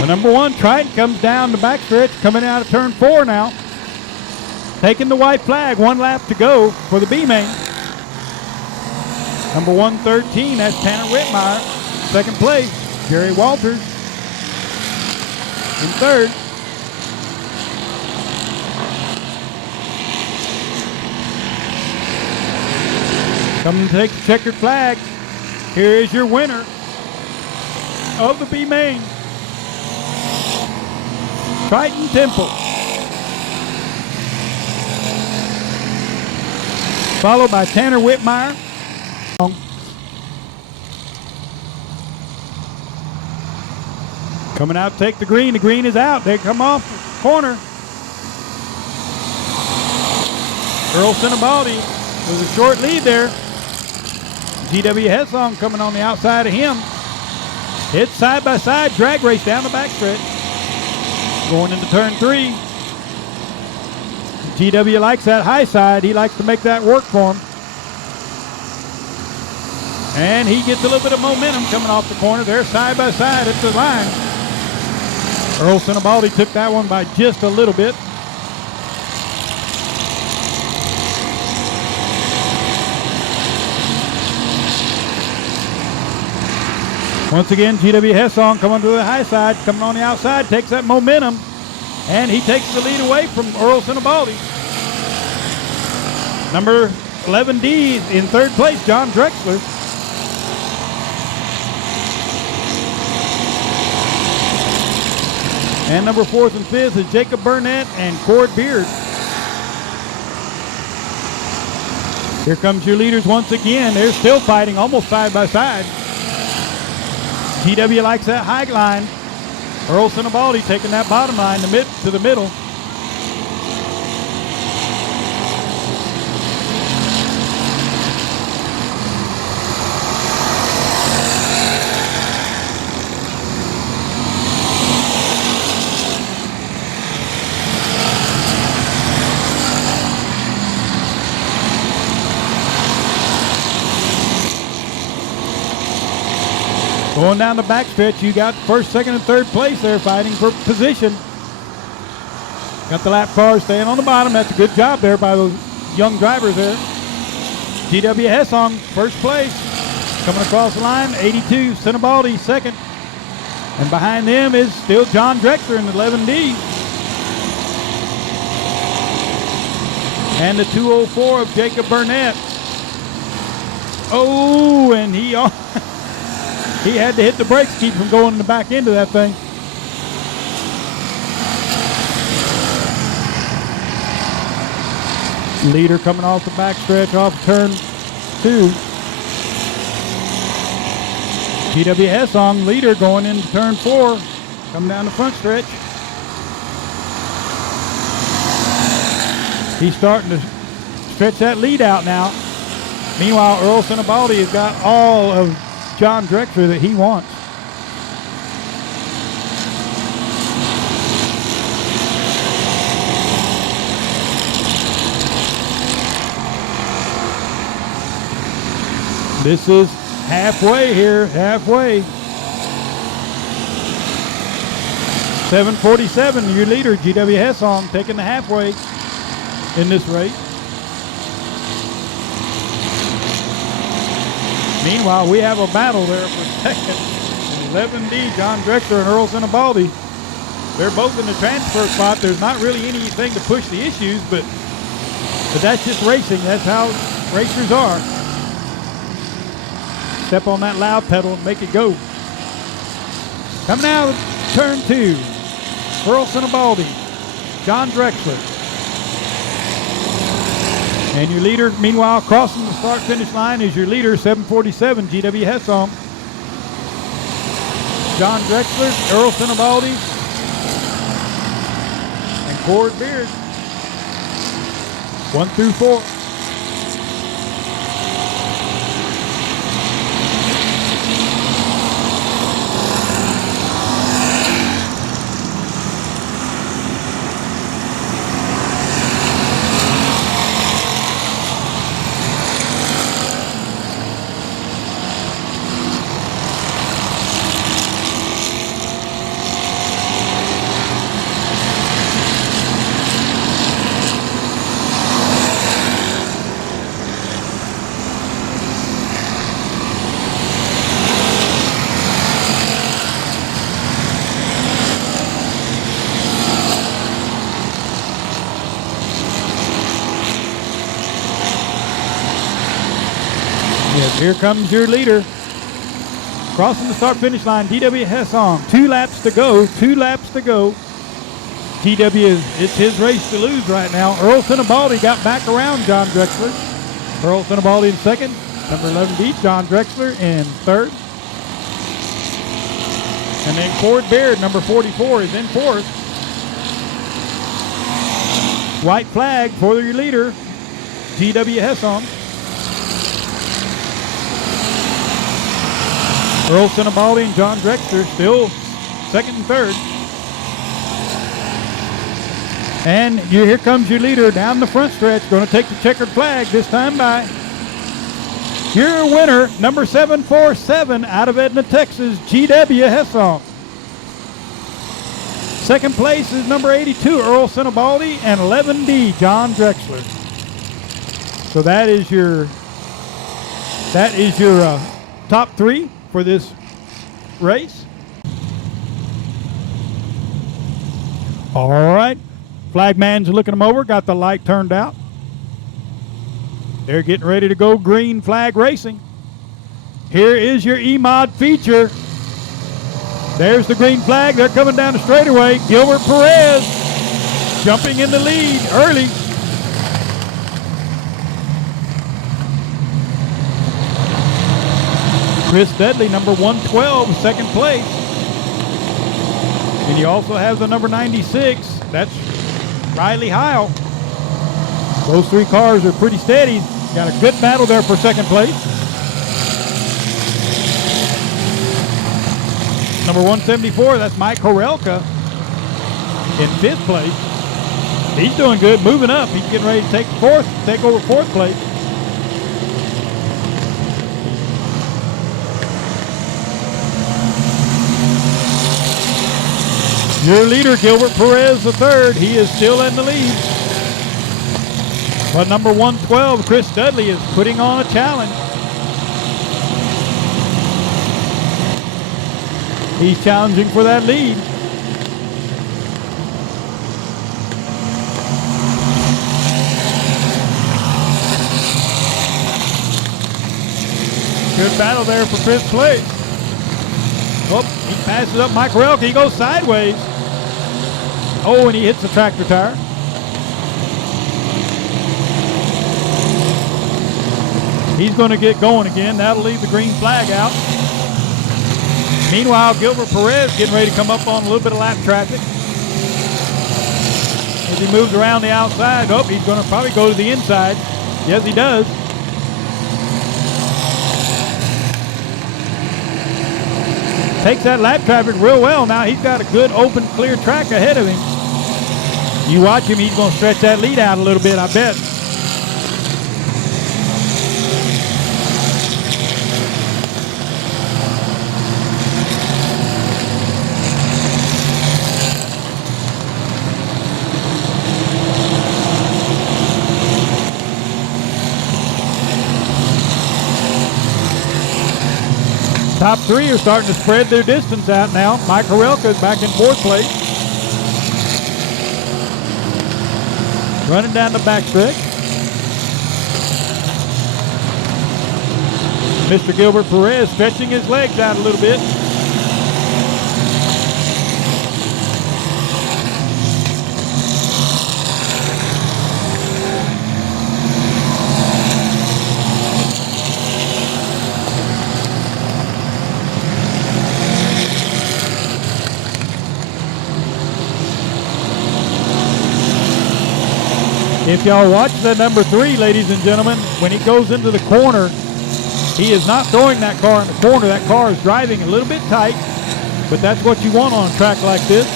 The number 1, Triton, comes down the backstretch, coming out of turn 4 now. Taking the white flag, 1 lap to go for the B main. Number 113, that's Tanner Whitmire. Second place, Jerry Walters in third. Coming to take the checkered flag. Here is your winner of the B main, Triton Temple. Followed by Tanner Whitmire. Coming out to take the green. The green is out. They come off the corner. Earl Sinibaldi with a short lead there. GW Hessong coming on the outside of him. It's side by side drag race down the backstretch. Going into turn 3. GW likes that high side. He likes to make that work for him. And he gets a little bit of momentum coming off the corner. They're side by side at the line. Earl Sinibaldi took that one by just a little bit. Once again, GW Hessong coming to the high side, coming on the outside, takes that momentum, and he takes the lead away from Earl Sinibaldi. Number 11D in third place, John Drexler. And number 4th and 5th is Jacob Burnett and Cord Beard. Here comes your leaders once again. They're still fighting almost side by side. GW likes that high line. Earl Sinibaldi taking that bottom line to the middle. Going down the backstretch, you got first, second, and third place there fighting for position. Got the lap cars staying on the bottom. That's a good job there by those young drivers there. GW Hessong, first place. Coming across the line, 82. Sinibaldi, second. And behind them is still John Drexler in the 11D. And the 204 of Jacob Burnett. Oh, and he had to hit the brakes to keep from going in the back end of that thing. Leader coming off the backstretch off turn 2. GW Hessong, leader going into turn 4. Coming down the front stretch. He's starting to stretch that lead out now. Meanwhile, Earl Sinibaldi has got all of John Drexler that he wants. This is halfway here, halfway. 7:47, your leader, GW Hessong, taking the halfway in this race. Meanwhile, we have a battle there for second. 11D, John Drexler and Earl Sinibaldi. They're both in the transfer spot. There's not really anything to push the issues, but that's just racing. That's how racers are. Step on that loud pedal and make it go. Coming out of turn 2, Earl Sinibaldi, John Drexler. And your leader, meanwhile, crossing the start-finish line is your leader, 7:47, GW Hessong. John Drexler, Earl Sinibaldi, and Cord Beard. 1 through 4. Yes, here comes your leader. Crossing the start-finish line, GW Hessong. 2 laps to go, 2 laps to go. GW, it's his race to lose right now. Earl Sinibaldi got back around John Drexler. Earl Sinibaldi in second. Number 11D, John Drexler in third. And then Cord Beard, number 44, is in fourth. White flag for your leader, GW Hessong. Earl Sinibaldi and John Drexler still second and third. And here comes your leader down the front stretch, going to take the checkered flag this time by your winner, number 747 out of Edna, Texas, GW Hessong. Second place is number 82, Earl Sinibaldi, and 11D, John Drexler. So that is your top 3 for this race. All right, flagman's looking them over, got the light turned out. They're getting ready to go green flag racing. Here is your E-Mod feature. There's the green flag. They're coming down the straightaway. Gilbert Perez jumping in the lead early. Chris Dudley, number 112, second place. And you also have the number 96. That's Riley Heil. Those 3 cars are pretty steady. Got a good battle there for second place. Number 174, that's Mike Horelka in 5th place. He's doing good, moving up. He's getting ready to take over 4th place. Your leader, Gilbert Perez III, he is still in the lead. But number 112, Chris Dudley, is putting on a challenge. He's challenging for that lead. Good battle there for fifth place. Oh, he passes up Mike Relke. He goes sideways. Oh, and he hits the tractor tire. He's going to get going again. That'll leave the green flag out. Meanwhile, Gilbert Perez getting ready to come up on a little bit of lap traffic. As he moves around the outside, oh, he's going to probably go to the inside. Yes, he does. Takes that lap traffic real well. Now he's got a good open, clear track ahead of him. You watch him, he's going to stretch that lead out a little bit, I bet. Top three are starting to spread their distance out now. Mike Relke is back in fourth place. Running down the backstretch. Mr. Gilbert Perez stretching his legs out a little bit. If y'all watch the number 3, ladies and gentlemen, when he goes into the corner, he is not throwing that car in the corner. That car is driving a little bit tight, but that's what you want on a track like this.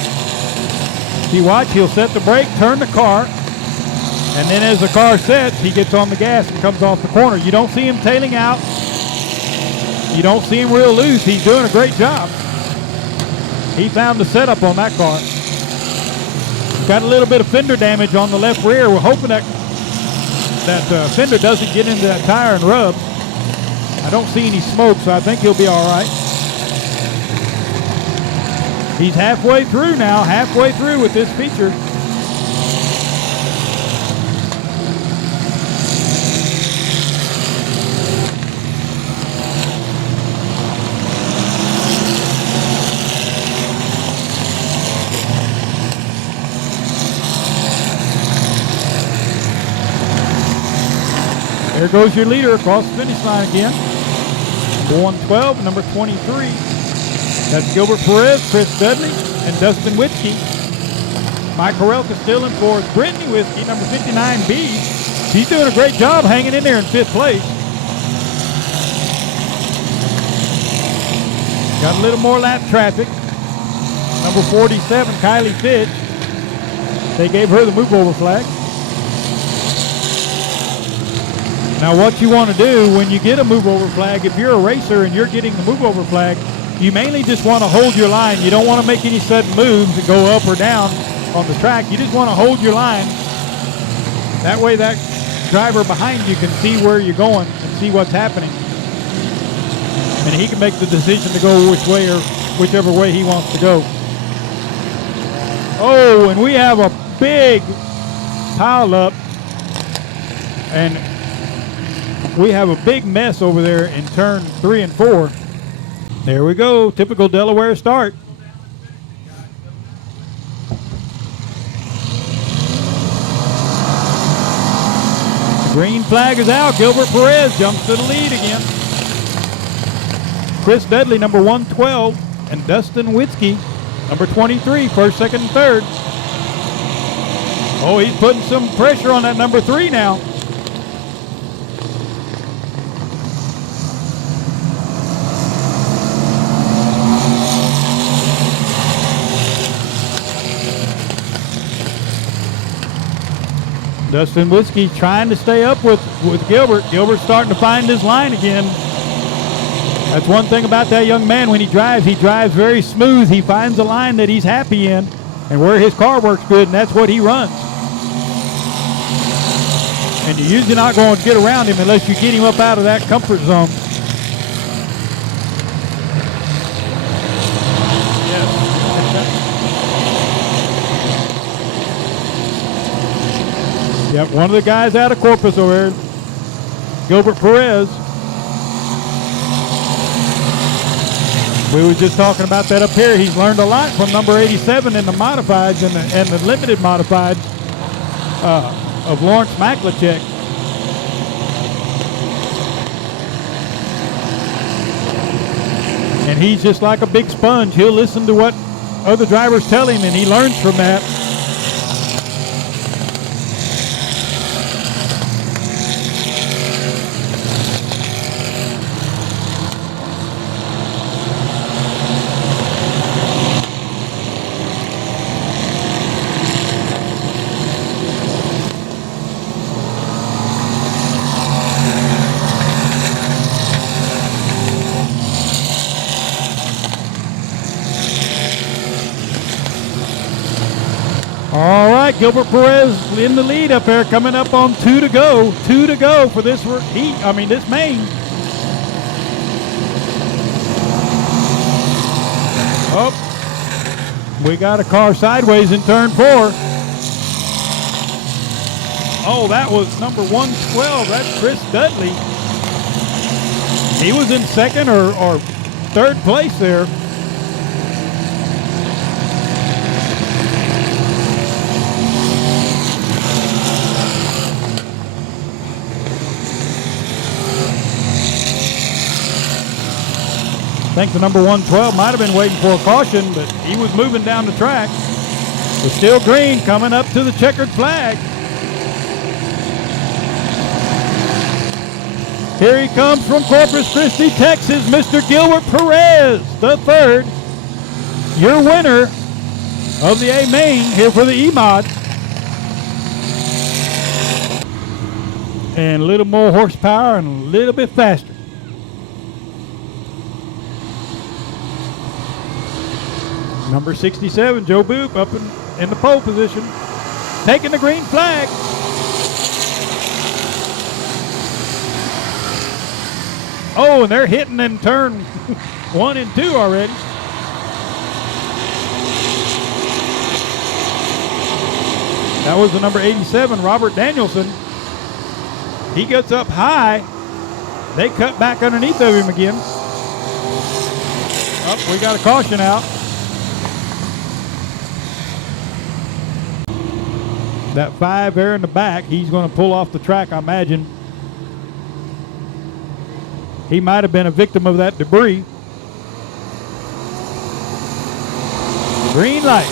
If you watch, he'll set the brake, turn the car, and then as the car sets, he gets on the gas and comes off the corner. You don't see him tailing out. You don't see him real loose. He's doing a great job. He found the setup on that car. Got a little bit of fender damage on the left rear. We're hoping that fender doesn't get into that tire and rub. I don't see any smoke, so I think he'll be all right. He's halfway through now, halfway through with this feature. There goes your leader across the finish line again. Number 112, number 23. That's Gilbert Perez, Chris Dudley, and Dustin Whiskey. Mike Relke still in fourth. Brittany Whiskey, number 59B. She's doing a great job hanging in there in fifth place. Got a little more lap traffic. Number 47, Kylie Fitch. They gave her the move over flag. Now what you want to do when you get a move over flag, if you're a racer and you're getting the move over flag, you mainly just want to hold your line. You don't want to make any sudden moves that go up or down on the track. You just want to hold your line. That way that driver behind you can see where you're going and see what's happening. And he can make the decision to go which way or whichever way he wants to go. Oh, and we have a big pile up, and we have a big mess over there in turn 3 and 4. There we go, typical Delaware start. Green flag is out. Gilbert Perez jumps to the lead again. Chris Dudley, number 112, and Dustin Whiskey, number 23, first, second, and third. Oh, he's putting some pressure on that number 3 now. Dustin Whiskey trying to stay up with Gilbert. Gilbert's starting to find his line again. That's one thing about that young man. When he drives very smooth. He finds a line that he's happy in and where his car works good, and that's what he runs. And you're usually not going to get around him unless you get him up out of that comfort zone. Yep, one of the guys out of Corpus over there, Gilbert Perez. We were just talking about that up here. He's learned a lot from number 87 in the modifieds and the limited modifieds of Lawrence Maklachek. And he's just like a big sponge. He'll listen to what other drivers tell him, and he learns from that. All right, Gilbert Perez in the lead up there, coming up on 2 to go. 2 to go for this this main. Oh, we got a car sideways in turn 4. Oh, that was number 112. That's Chris Dudley. He was in second or third place there. I think the number 112 might have been waiting for a caution, but he was moving down the track. It's still green, coming up to the checkered flag. Here he comes from Corpus Christi, Texas, Mr. Gilbert Perez, the third. Your winner of the A main here for the E-Mod. And a little more horsepower and a little bit faster. Number 67, Joe Boop, up in the pole position, taking the green flag. Oh, and they're hitting in turn 1 and 2 already. That was the number 87, Robert Danielson. He gets up high. They cut back underneath of him again. Oh, we got a caution out. That 5 there in the back, he's going to pull off the track, I imagine. He might have been a victim of that debris. Green light.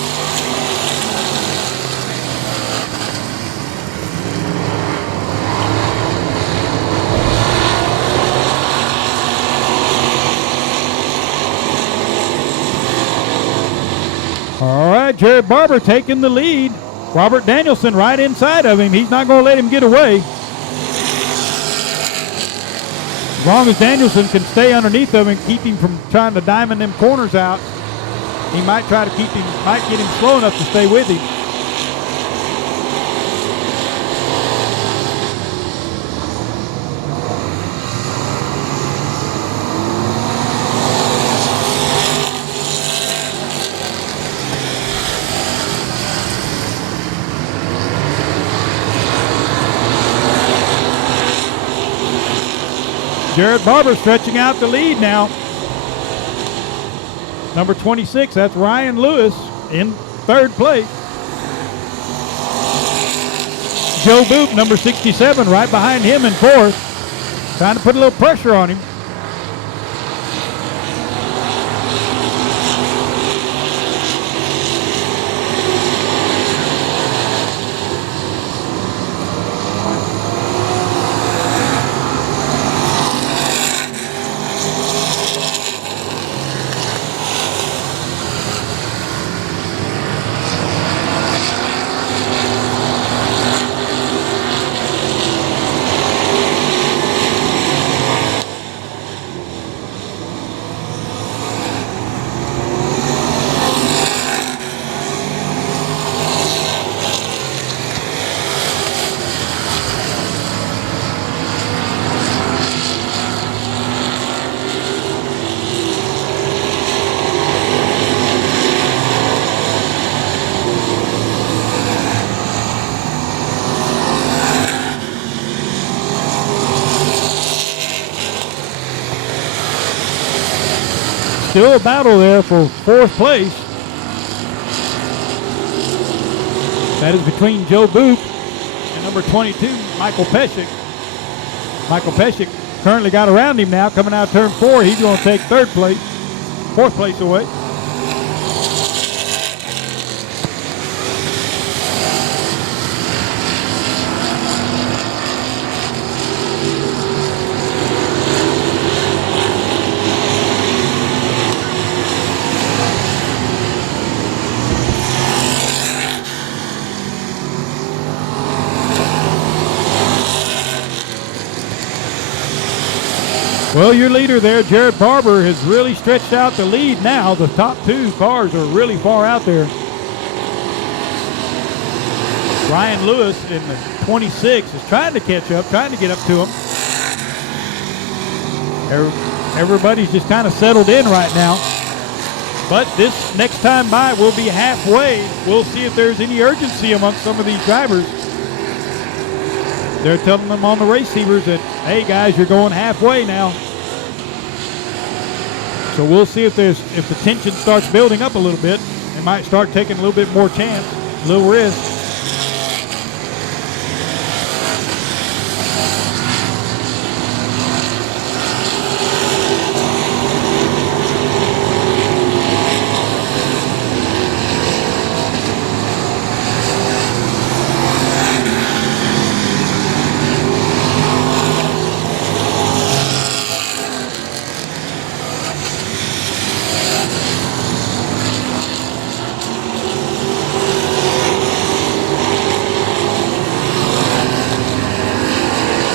All right, Jared Barber taking the lead. Robert Danielson right inside of him. He's not going to let him get away. As long as Danielson can stay underneath of him and keep him from trying to diamond them corners out, he might try to might get him slow enough to stay with him. Jared Barber stretching out the lead now. Number 26, that's Ryan Lewis in third place. Joe Boop, number 67, right behind him in fourth. Trying to put a little pressure on him. Still a battle there for 4th place. That is between Joe Boop and number 22, Michael Pescick. Michael Pescick currently got around him now, coming out of turn 4. He's going to take 4th place away. Well, your leader there, Jared Barber, has really stretched out the lead now. The top 2 cars are really far out there. Ryan Lewis in the 26 is trying to catch up, trying to get up to him. Everybody's just kind of settled in right now. But this next time by will be halfway. We'll see if there's any urgency amongst some of these drivers. They're telling them on the receivers that, hey guys, you're going halfway now. So we'll see if the tension starts building up a little bit. They might start taking a little bit more chance, a little risk.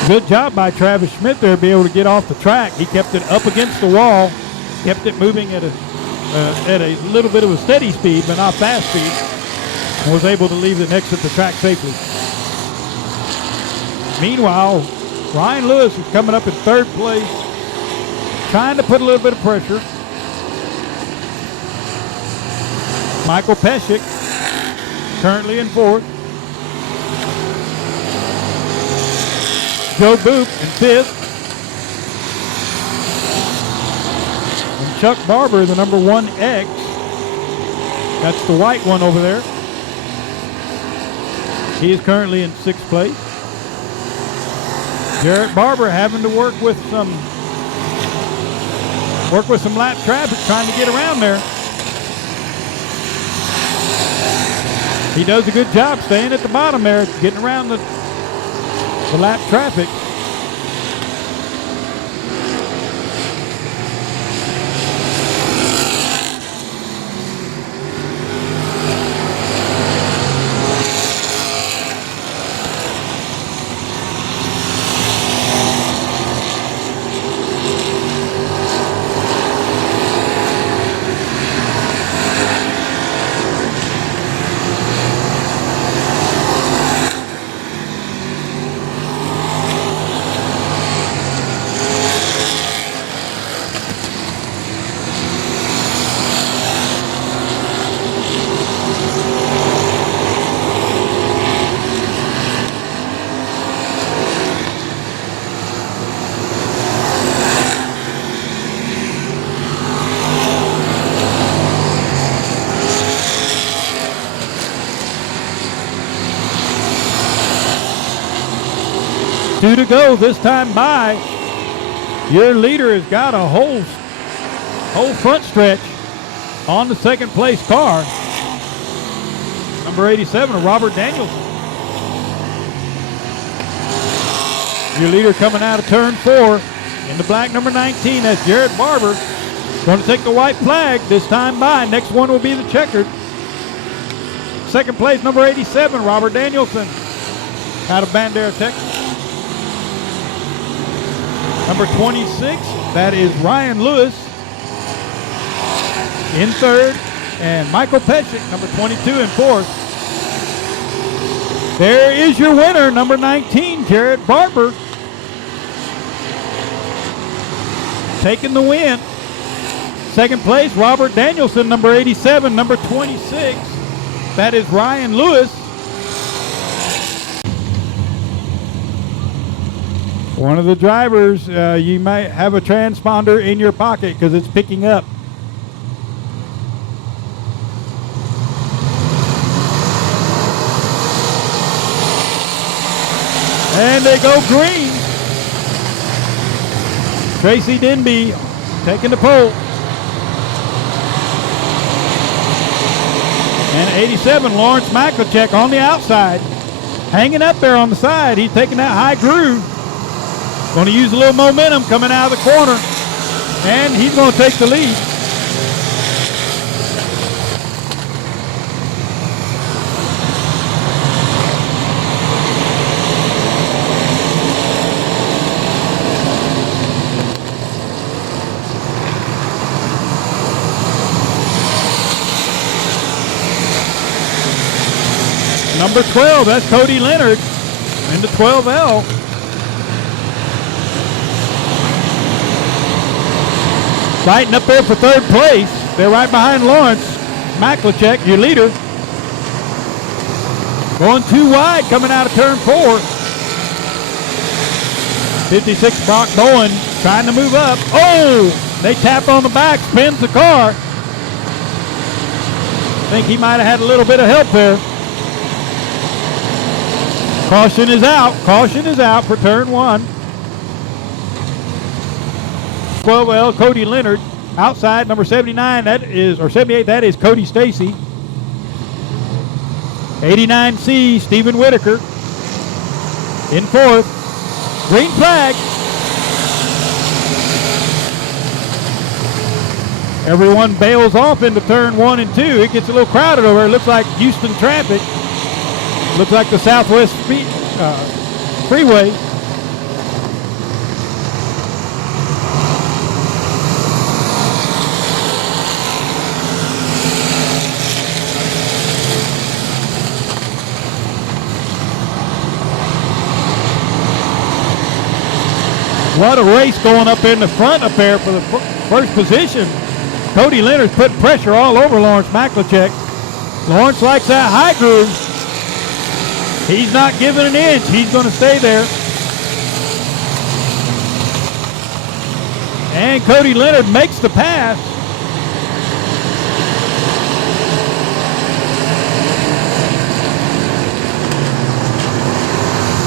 Good job by Travis Schmidt there to be able to get off the track. He kept it up against the wall, kept it moving at a little bit of a steady speed, but not fast speed, and was able to leave it next to the track safely. Meanwhile, Ryan Lewis is coming up in 3rd place, trying to put a little bit of pressure. Michael Pescick currently in 4th. Joe Boop in 5th. And Chuck Barber, the number 1X. That's the white one over there. He is currently in 6th place. Jarrett Barber having to work with some lap traffic, trying to get around there. He does a good job staying at the bottom there, getting around the lap traffic. Two to go this time by. Your leader has got a whole front stretch on the 2nd place car. Number 87, Robert Danielson. Your leader coming out of turn 4 in the black number 19. That's Jared Barber. Going to take the white flag this time by. Next one will be the checkered. 2nd place, number 87, Robert Danielson out of Bandera, Texas. Number 26, that is Ryan Lewis in 3rd, and Michael Pescick, number 22 in 4th. There is your winner, number 19, Jared Barber, taking the win. 2nd place, Robert Danielson, number 87, number 26, that is Ryan Lewis. One of the drivers, you might have a transponder in your pocket because it's picking up they go green. Tracy Denby taking the pole. And 87, Lawrence Maklachek on the outside. Hanging up there on the side. He's taking that high groove. Going to use a little momentum coming out of the corner. And he's going to take the lead. Number 12, that's Cody Leonard in the 12L. Fighting up there for third place. They're right behind Lawrence Maklachek, your leader. Going too wide coming out of turn 4. 56 Brock Bowen trying to move up. Oh, they tap on the back, spins the car. I think he might have had a little bit of help there. Caution is out. Caution is out for turn 1. 12L, Cody Leonard. Outside, number 79, that is, or 78, that is Cody Stacy. 89C, Stephen Whitaker. In 4th. Green flag. Everyone bails off into turn 1 and 2. It gets a little crowded over there. It looks like Houston traffic. Looks like the Southwest Freeway. What a race going up in the front up there for the first position. Cody Leonard's putting pressure all over Lawrence Maklachek. Lawrence likes that high groove. He's not giving an inch. He's going to stay there. And Cody Leonard makes the pass.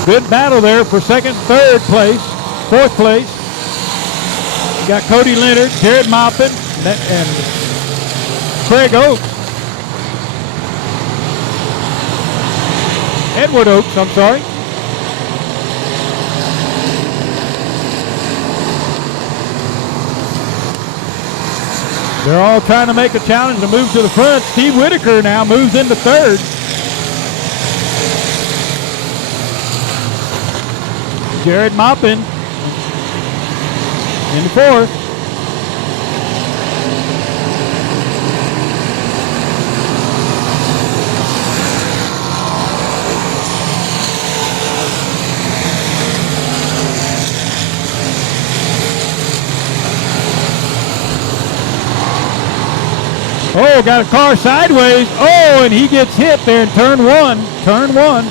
Good battle there for second, third place, fourth place. Got Cody Leonard, Jared Maupin, and Craig Oakes. Edward Oakes, I'm sorry. They're all trying to make a challenge to move to the front. Steve Whitaker now moves into third. Jared Maupin in fourth. Oh, got a car sideways. Oh, and he gets hit there in turn 1. Turn 1.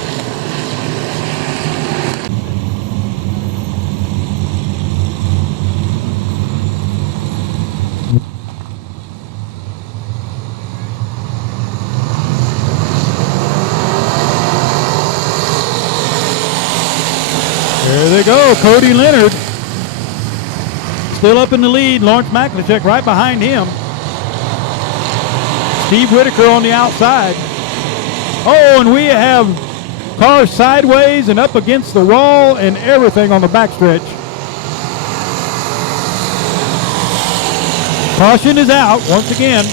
There they go, Cody Leonard. Still up in the lead. Lawrence Maklachek right behind him. Steve Whitaker on the outside. Oh, and we have cars sideways and up against the wall and everything on the backstretch. Caution is out once again.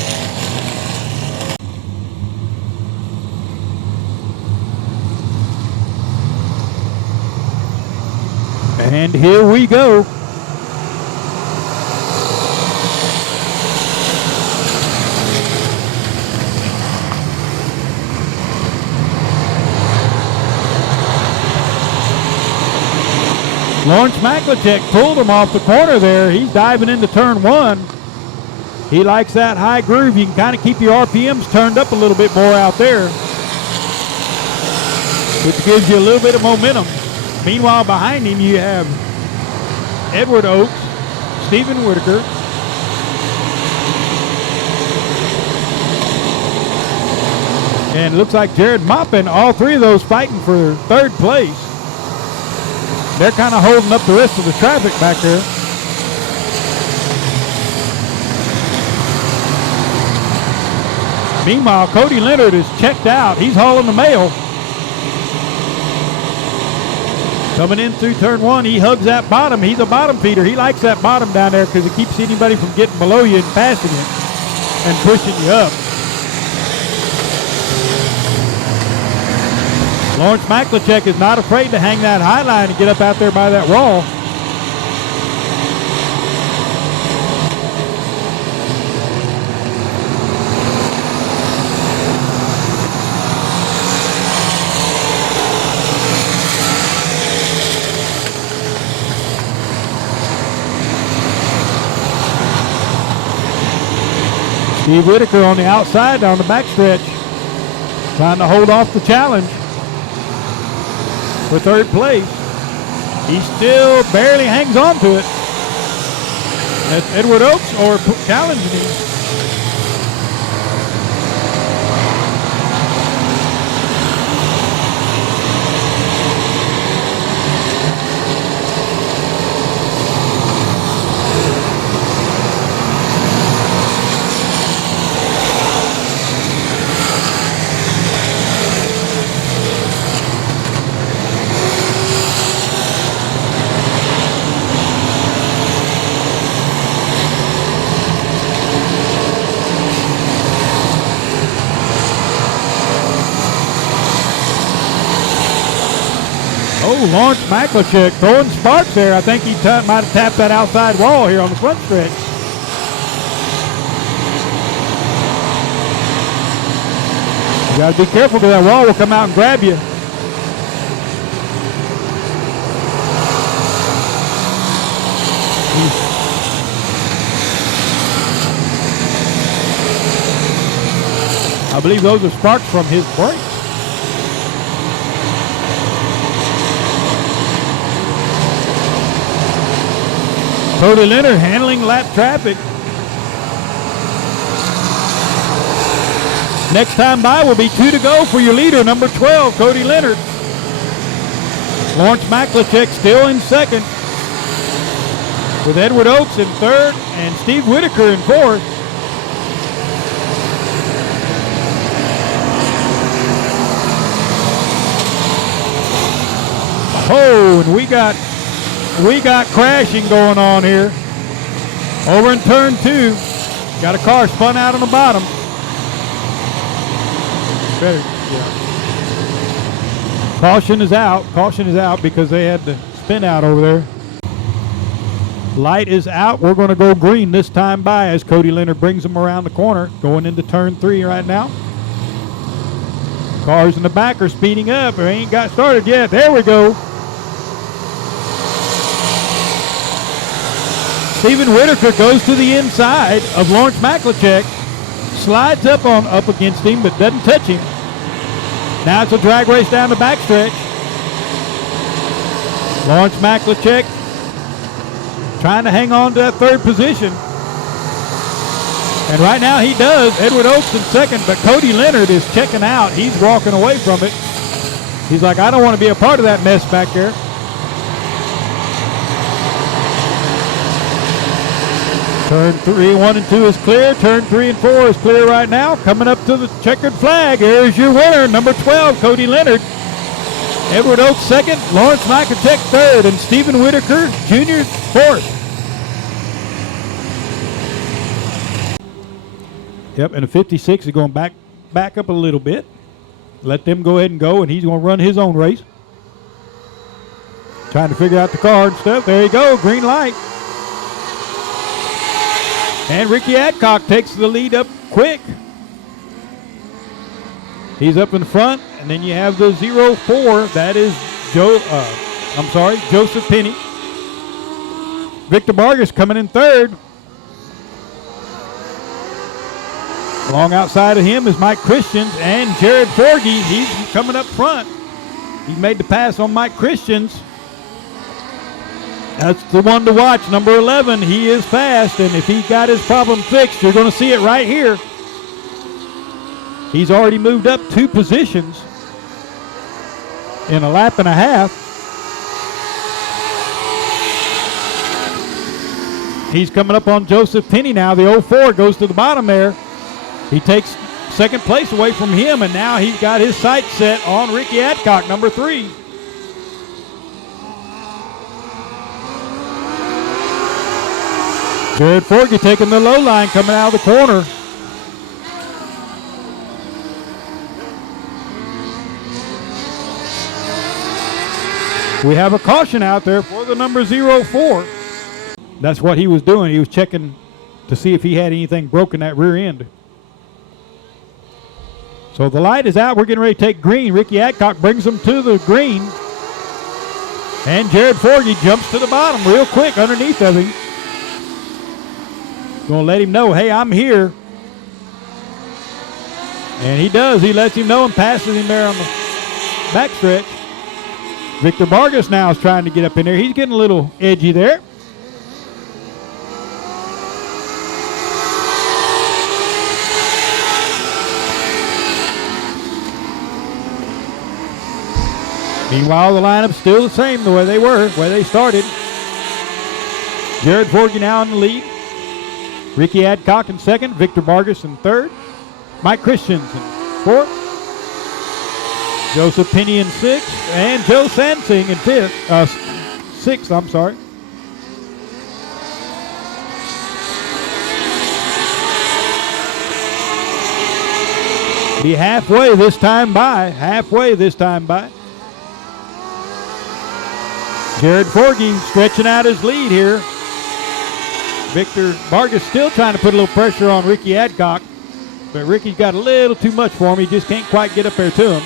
And here we go. Lawrence Maklachek pulled him off the corner there. He's diving into turn 1. He likes that high groove. You can kind of keep your RPMs turned up a little bit more out there, which gives you a little bit of momentum. Meanwhile, behind him you have Edward Oakes, Stephen Whitaker, and it looks like Jared Maupin, all three of those fighting for third place. They're kind of holding up the rest of the traffic back there. Meanwhile, Cody Leonard is checked out. He's hauling the mail. Coming in through turn one, he hugs that bottom. He's a bottom feeder. He likes that bottom down there because it keeps anybody from getting below you and passing you and pushing you up. Lawrence Maklicek is not afraid to hang that high line and get up out there by that wall. Steve Whitaker on the outside down the backstretch, trying to hold off the challenge for third place. He still barely hangs on to it. That's Edward Oaks or challenging him. Oh, Lawrence Maklicek throwing sparks there. I think he might have tapped that outside wall here on the front stretch. You got to be careful because that wall will come out and grab you. I believe those are sparks from his brakes. Cody Leonard handling lap traffic. Next time by will be 2 to go for your leader, number 12, Cody Leonard. Lawrence Maklicek still in second, with Edward Oaks in third and Steve Whitaker in fourth. Oh, and we got crashing going on here. Over in turn 2, got a car spun out on the bottom. Better, yeah. Caution is out. Caution is out because they had to spin out over there. Light is out. We're going to go green this time by as Cody Leonard brings them around the corner, going into turn 3 right now. Cars in the back are speeding up. They ain't got started yet. There we go. Steven Whitaker goes to the inside of Lawrence Maklicek, slides up against him, but doesn't touch him. Now it's a drag race down the backstretch. Lawrence Maklicek trying to hang on to that third position. And right now he does. Edward Oaks in second, but Cody Leonard is checking out. He's walking away from it. He's like, I don't want to be a part of that mess back there. Turn 3, 1 and 2 is clear. Turn 3 and 4 is clear right now. Coming up to the checkered flag. Here's your winner, number 12, Cody Leonard. Edward Oaks second, Lawrence Maklicek third, and Stephen Whitaker Jr. fourth. Yep, and the 56 is going back up a little bit. Let them go ahead and go, and he's going to run his own race. Trying to figure out the car and stuff. There you go, green light. And Ricky Adcock takes the lead up quick. He's up in front, and then you have the 0-4. That is Joseph Penny. Victor Vargas coming in third. Along outside of him is Mike Christians and Jared Forgy. He's coming up front. He made the pass on Mike Christians. That's the one to watch, number 11. He is fast, and if he got his problem fixed, you're going to see it right here. He's already moved up 2 positions in a lap and a half. He's coming up on Joseph Penny now. The 04 goes to the bottom there. He takes second place away from him, and now he's got his sights set on Ricky Adcock, number 3. Jared Forgy taking the low line coming out of the corner. We have a caution out there for the number 04. That's what he was doing. He was checking to see if he had anything broken that rear end. So the light is out. We're getting ready to take green. Ricky Adcock brings them to the green. And Jared Forgy jumps to the bottom real quick underneath of him. Going to let him know, hey, I'm here. And he does. He lets him know and passes him there on the backstretch. Victor Vargas now is trying to get up in there. He's getting a little edgy there. Meanwhile, the lineup's still the same the way they were, the way they started. Jared Forgy now in the lead. Ricky Adcock in second. Victor Vargas in third. Mike Christians in fourth. Joseph Penny in sixth. And Joe Sansing in sixth, I'm sorry. Be halfway this time by. Jared Forgy stretching out his lead here. Victor Vargas still trying to put a little pressure on Ricky Adcock, but Ricky's got a little too much for him. He just can't quite get up there to him.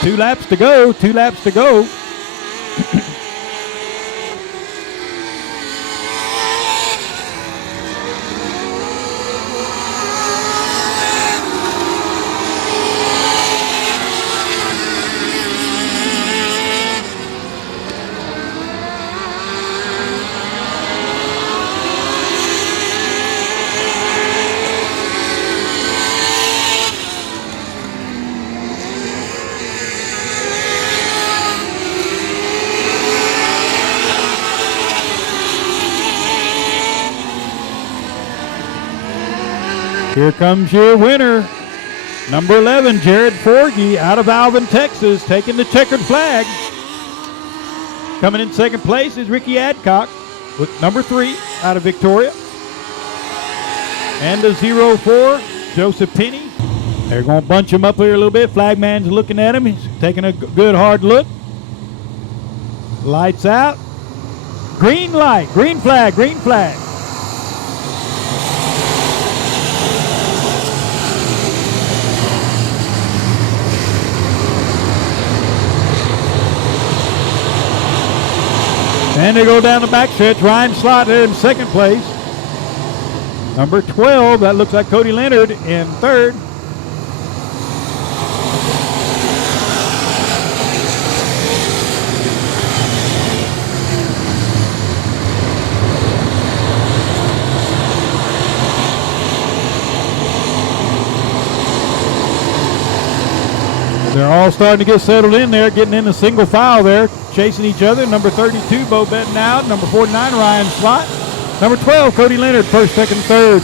Two laps to go. Here comes your winner, number 11, Jared Forgy, out of Alvin, Texas, taking the checkered flag. Coming in second place is Ricky Adcock with number 3 out of Victoria. And the 04, Joseph Penny. They're going to bunch him up here a little bit. Flagman's looking at him. He's taking a good hard look. Lights out. Green light, green flag, green flag. And they go down the backstretch. Ryan Slott there in second place. Number 12, that looks like Cody Leonard in third. They're all starting to get settled in there, getting in a single file there, chasing each other. Number 32, Bo Benton out. Number 49, Ryan Slott. Number 12, Cody Leonard, first, second, third.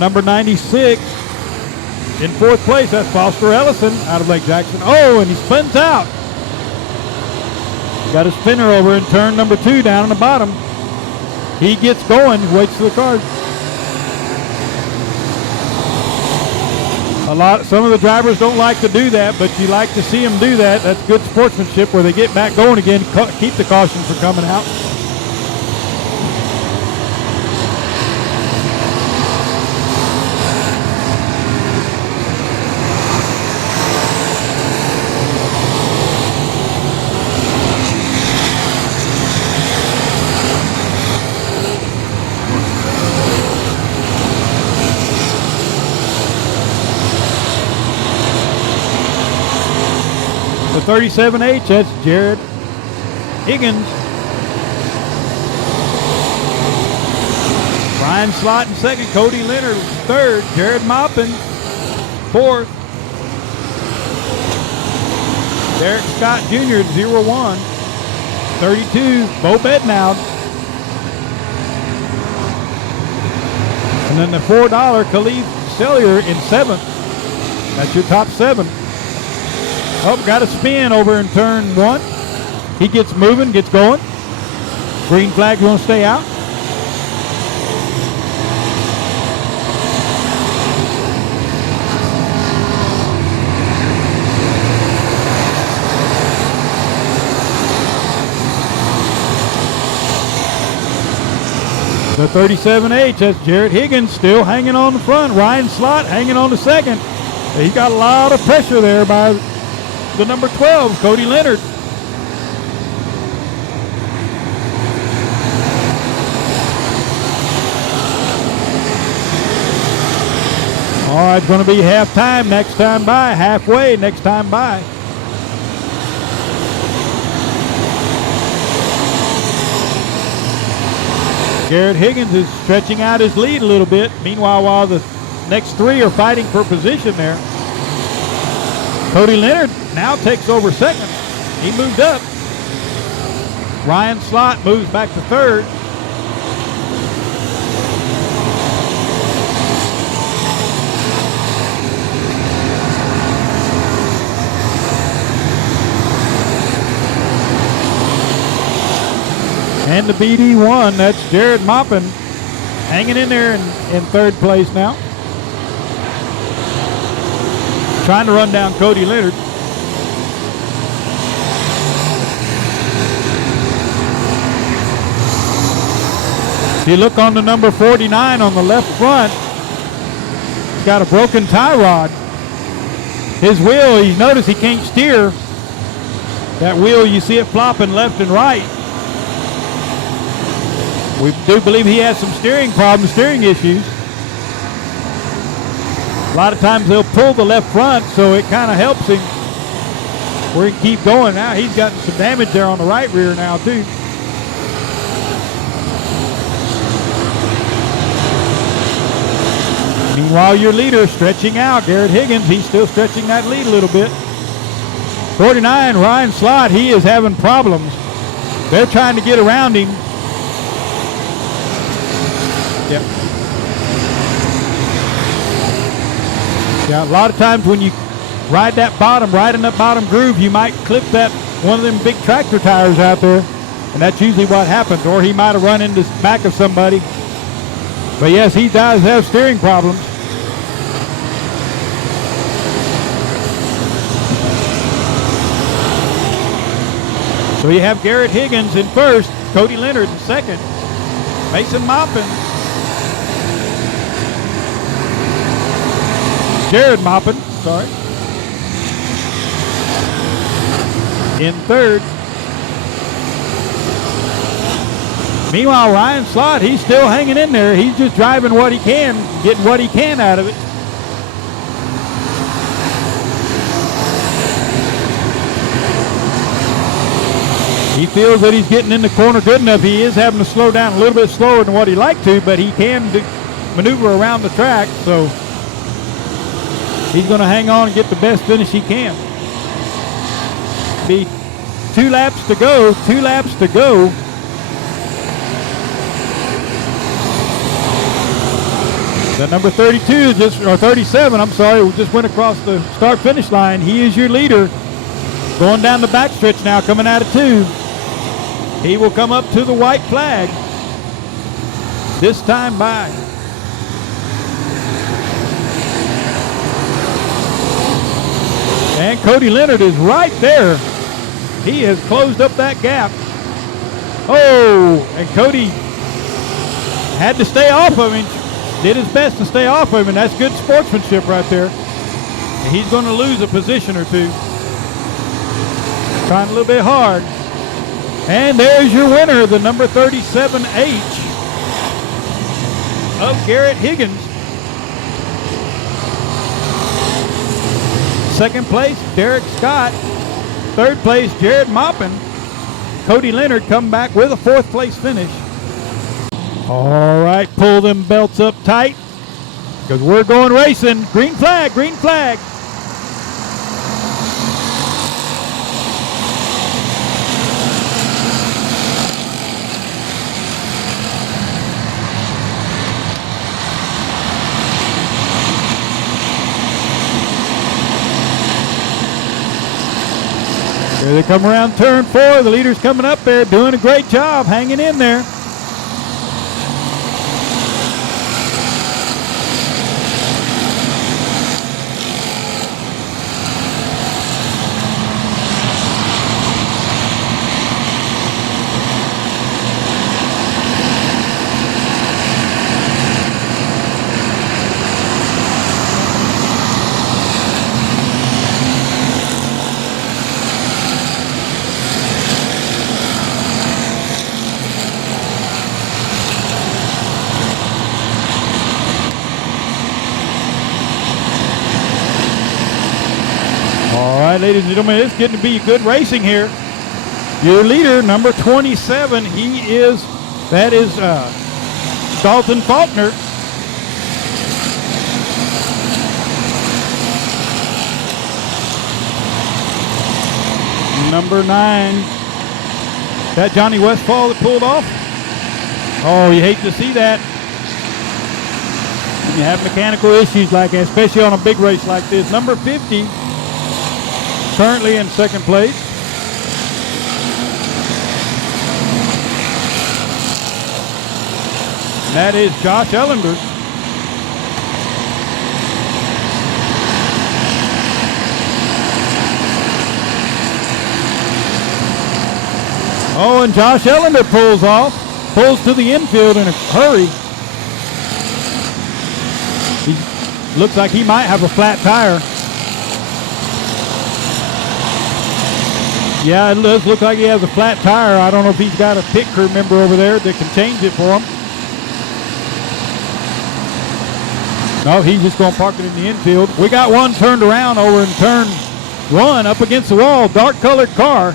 number 96 in 4th place. That's Foster Ellison out of Lake Jackson. Oh, and he spins out. Got a spinner over in turn number 2 down on the bottom. He gets going, waits for the car. Some of the drivers don't like to do that, but you like to see them do that. That's good sportsmanship where they get back going again, keep the caution from coming out. The 37H, that's Jared Higgins. Ryan Slott in 2nd, Cody Leonard 3rd, Jared Maupin 4th, Derek Scott Jr. 01, 32, Bo Bednow. And then the $4 Khalid Sellier in 7th. That's your top 7. Oh, got a spin over in turn 1. He gets moving, gets going. Green flag going to stay out. The 37H, that's Jared Higgins still hanging on the front. Ryan Slott hanging on the 2nd. He got a lot of pressure there by the number 12, Cody Leonard. All right, going to be halftime next time by, halfway next time by. Garrett Higgins is stretching out his lead a little bit. Meanwhile, while the next 3 are fighting for position there. Cody Leonard now takes over 2nd. He moved up. Ryan Slott moves back to 3rd. And the BD1, that's Jared Maupin, hanging in there in 3rd place now. Trying to run down Cody Leonard. If you look on the number 49 on the left front, he's got a broken tie rod. His wheel, you notice he can't steer. That wheel, you see it flopping left and right. We do believe he has some steering problems, steering issues. A lot of times they'll pull the left front, so it kind of helps him where he can keep going. Now he's gotten some damage there on the right rear now too. Meanwhile, your leader stretching out, Garrett Higgins, he's still stretching that lead a little bit. 49, Ryan Slott, he is having problems. They're trying to get around him. Yep. Yeah, a lot of times when you ride that bottom, right in that bottom groove, you might clip that one of them big tractor tires out there, and that's usually what happens. Or he might have run into the back of somebody. But yes, he does have steering problems. So you have Garrett Higgins in 1st, Cody Leonard in 2nd, Mason Maupin, Jared Maupin, sorry, in 3rd. Meanwhile, Ryan Slott, he's still hanging in there. He's just driving what he can, getting what he can out of it. He feels that he's getting in the corner good enough. He is having to slow down a little bit slower than what he'd like to, but he can maneuver around the track, so he's going to hang on and get the best finish he can. Be 2 laps to go, 2 laps to go. That number 32, or 37, I'm sorry, just went across the start-finish line. He is your leader. Going down the backstretch now, coming out of 2. He will come up to the white flag. This time by. And Cody Leonard is right there. He has closed up that gap. Oh, and Cody had to stay off of him. Did his best to stay off of him, and that's good sportsmanship right there. And he's going to lose a position or two. Trying a little bit hard. And there's your winner, the number 37H of Garrett Higgins. Second place, Derek Scott. Third place, Jared Maupin. Cody Leonard come back with a 4th place finish. All right, pull them belts up tight because we're going racing. Green flag, green flag. Here they come around turn 4. The leader's coming up there, doing a great job, hanging in there. All right, ladies and gentlemen, it's getting to be good racing here. Your leader, number 27, that is Dalton Faulkner. Number 9, that Johnny Westfall that pulled off. Oh, you hate to see that. You have mechanical issues like that, especially on a big race like this. Number 50, currently in second place. That is Josh Ellender. Oh, and Josh Ellender pulls to the infield in a hurry. He looks like he might have a flat tire. Yeah, it does look like he has a flat tire. I don't know if he's got a pit crew member over there that can change it for him. No, he's just going to park it in the infield. We got one turned around over in turn 1 up against the wall. Dark colored car.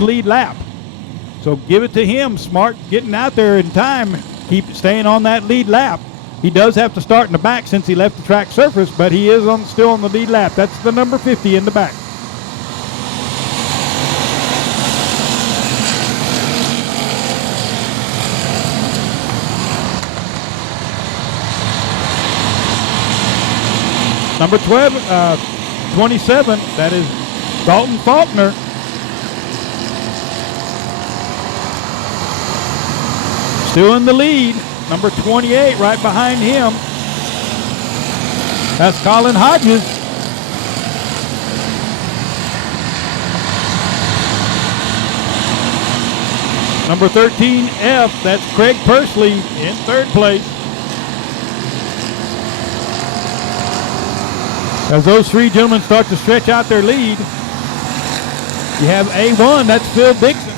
Lead lap. So give it to him. Smart getting out there in time. Keep staying on that lead lap. He does have to start in the back since he left the track surface, but he is still on the lead lap. That's the number 50 in the back. Number 27, that is Dalton Faulkner. Still in the lead. Number 28 right behind him. That's Colin Hodges. Number 13F, that's Craig Pursley in third place. As those three gentlemen start to stretch out their lead, you have A1, that's Phil Dixon.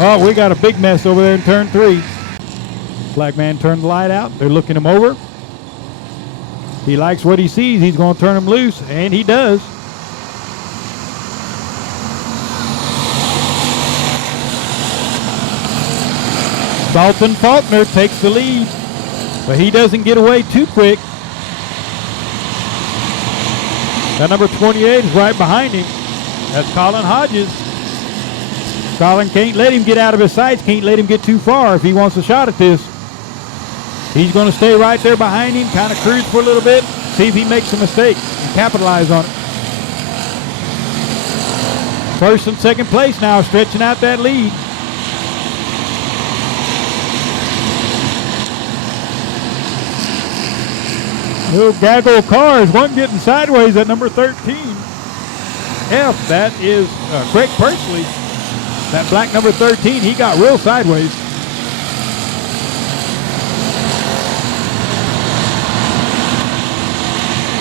Oh, we got a big mess over there in turn 3. Black man turned the light out. They're looking him over. He likes what he sees. He's going to turn him loose, and he does. Dalton Faulkner takes the lead, but he doesn't get away too quick. That number 28 is right behind him. That's Colin Hodges. Colin can't let him get out of his sights, can't let him get too far if he wants a shot at this. He's going to stay right there behind him, kind of cruise for a little bit, see if he makes a mistake and capitalize on it. First and second place now, stretching out that lead. Little gaggle of cars, one getting sideways at number 13. That is Craig Persley. That black number 13, he got real sideways.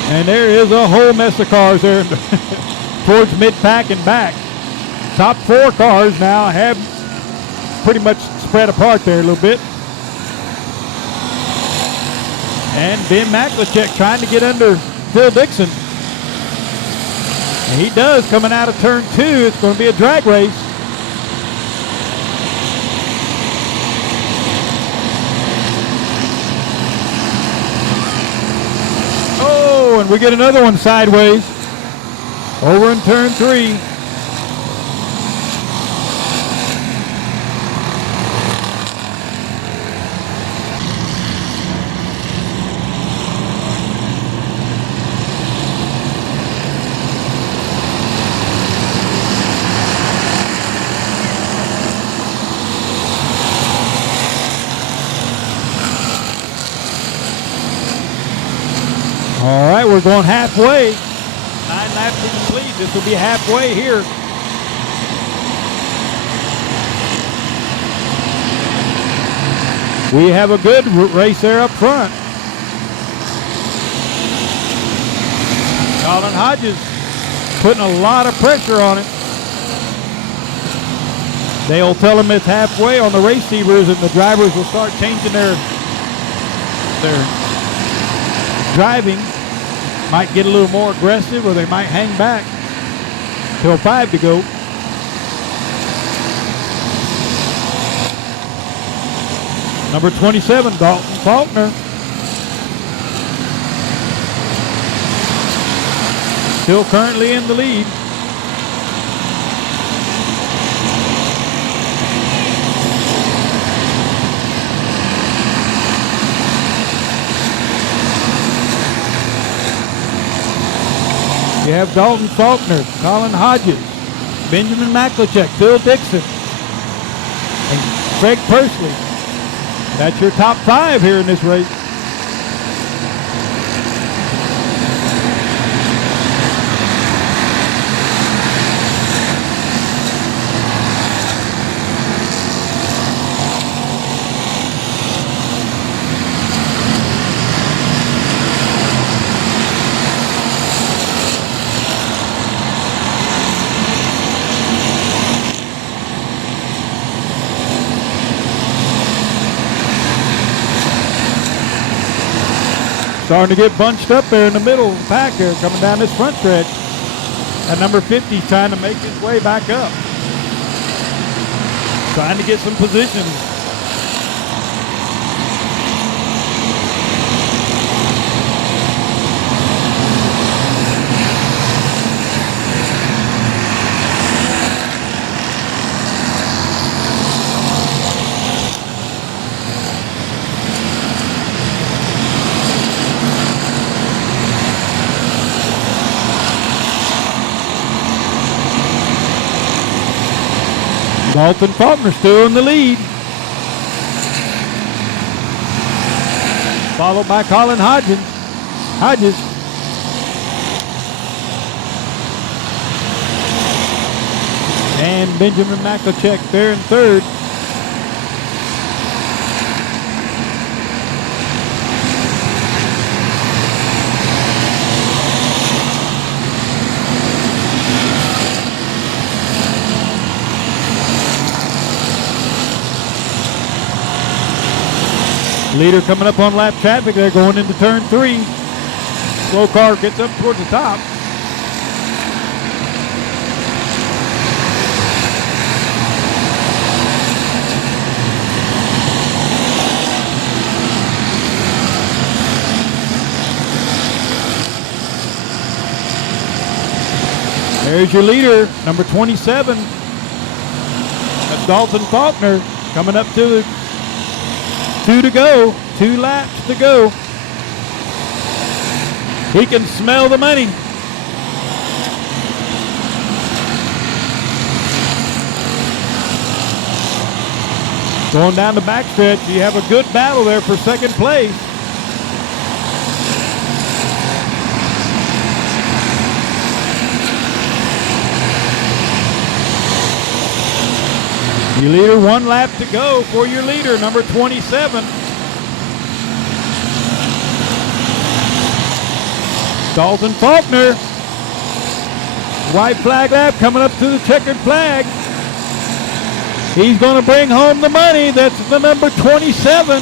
And there is a whole mess of cars there towards mid-pack and back. Top 4 cars now have pretty much spread apart there a little bit. And Ben Maklachek trying to get under Phil Dixon. And he does, coming out of turn 2. It's going to be a drag race. Oh, and we get another one sideways. Over in turn 3. All right, we're going halfway. 9 laps to complete. This will be halfway here. We have a good race there up front. Colin Hodges putting a lot of pressure on it. They'll tell him it's halfway on the receivers, and the drivers will start changing their driving. Might get a little more aggressive, or they might hang back till 5 to go. Number 27, Dalton Faulkner. Still currently in the lead. You have Dalton Faulkner, Colin Hodges, Benjamin Maklachek, Phil Dixon, and Craig Persley. That's your top 5 here in this race. Starting to get bunched up there in the middle of the pack here, coming down this front stretch. At number 50 is trying to make his way back up. Trying to get some position. Dalton Faulkner still in the lead. Followed by Colin Hodges. And Benjamin Maklachek there in third. Leader coming up on lap traffic. They're going into turn 3. Slow car gets up towards the top. There's your leader, number 27. That's Dalton Faulkner coming up to the 2 to go. 2 laps to go. He can smell the money. Going down the backstretch, you have a good battle there for second place. Your leader, 1 lap to go for your leader, number 27. Dalton Faulkner. White flag lap coming up to the checkered flag. He's going to bring home the money. That's the number 27.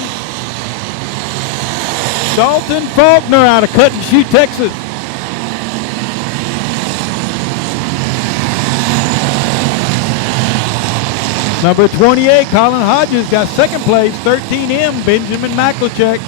Dalton Faulkner out of Cut and Shoot, Texas. Number 28, Colin Hodges got second place. 13M, Benjamin McLachek.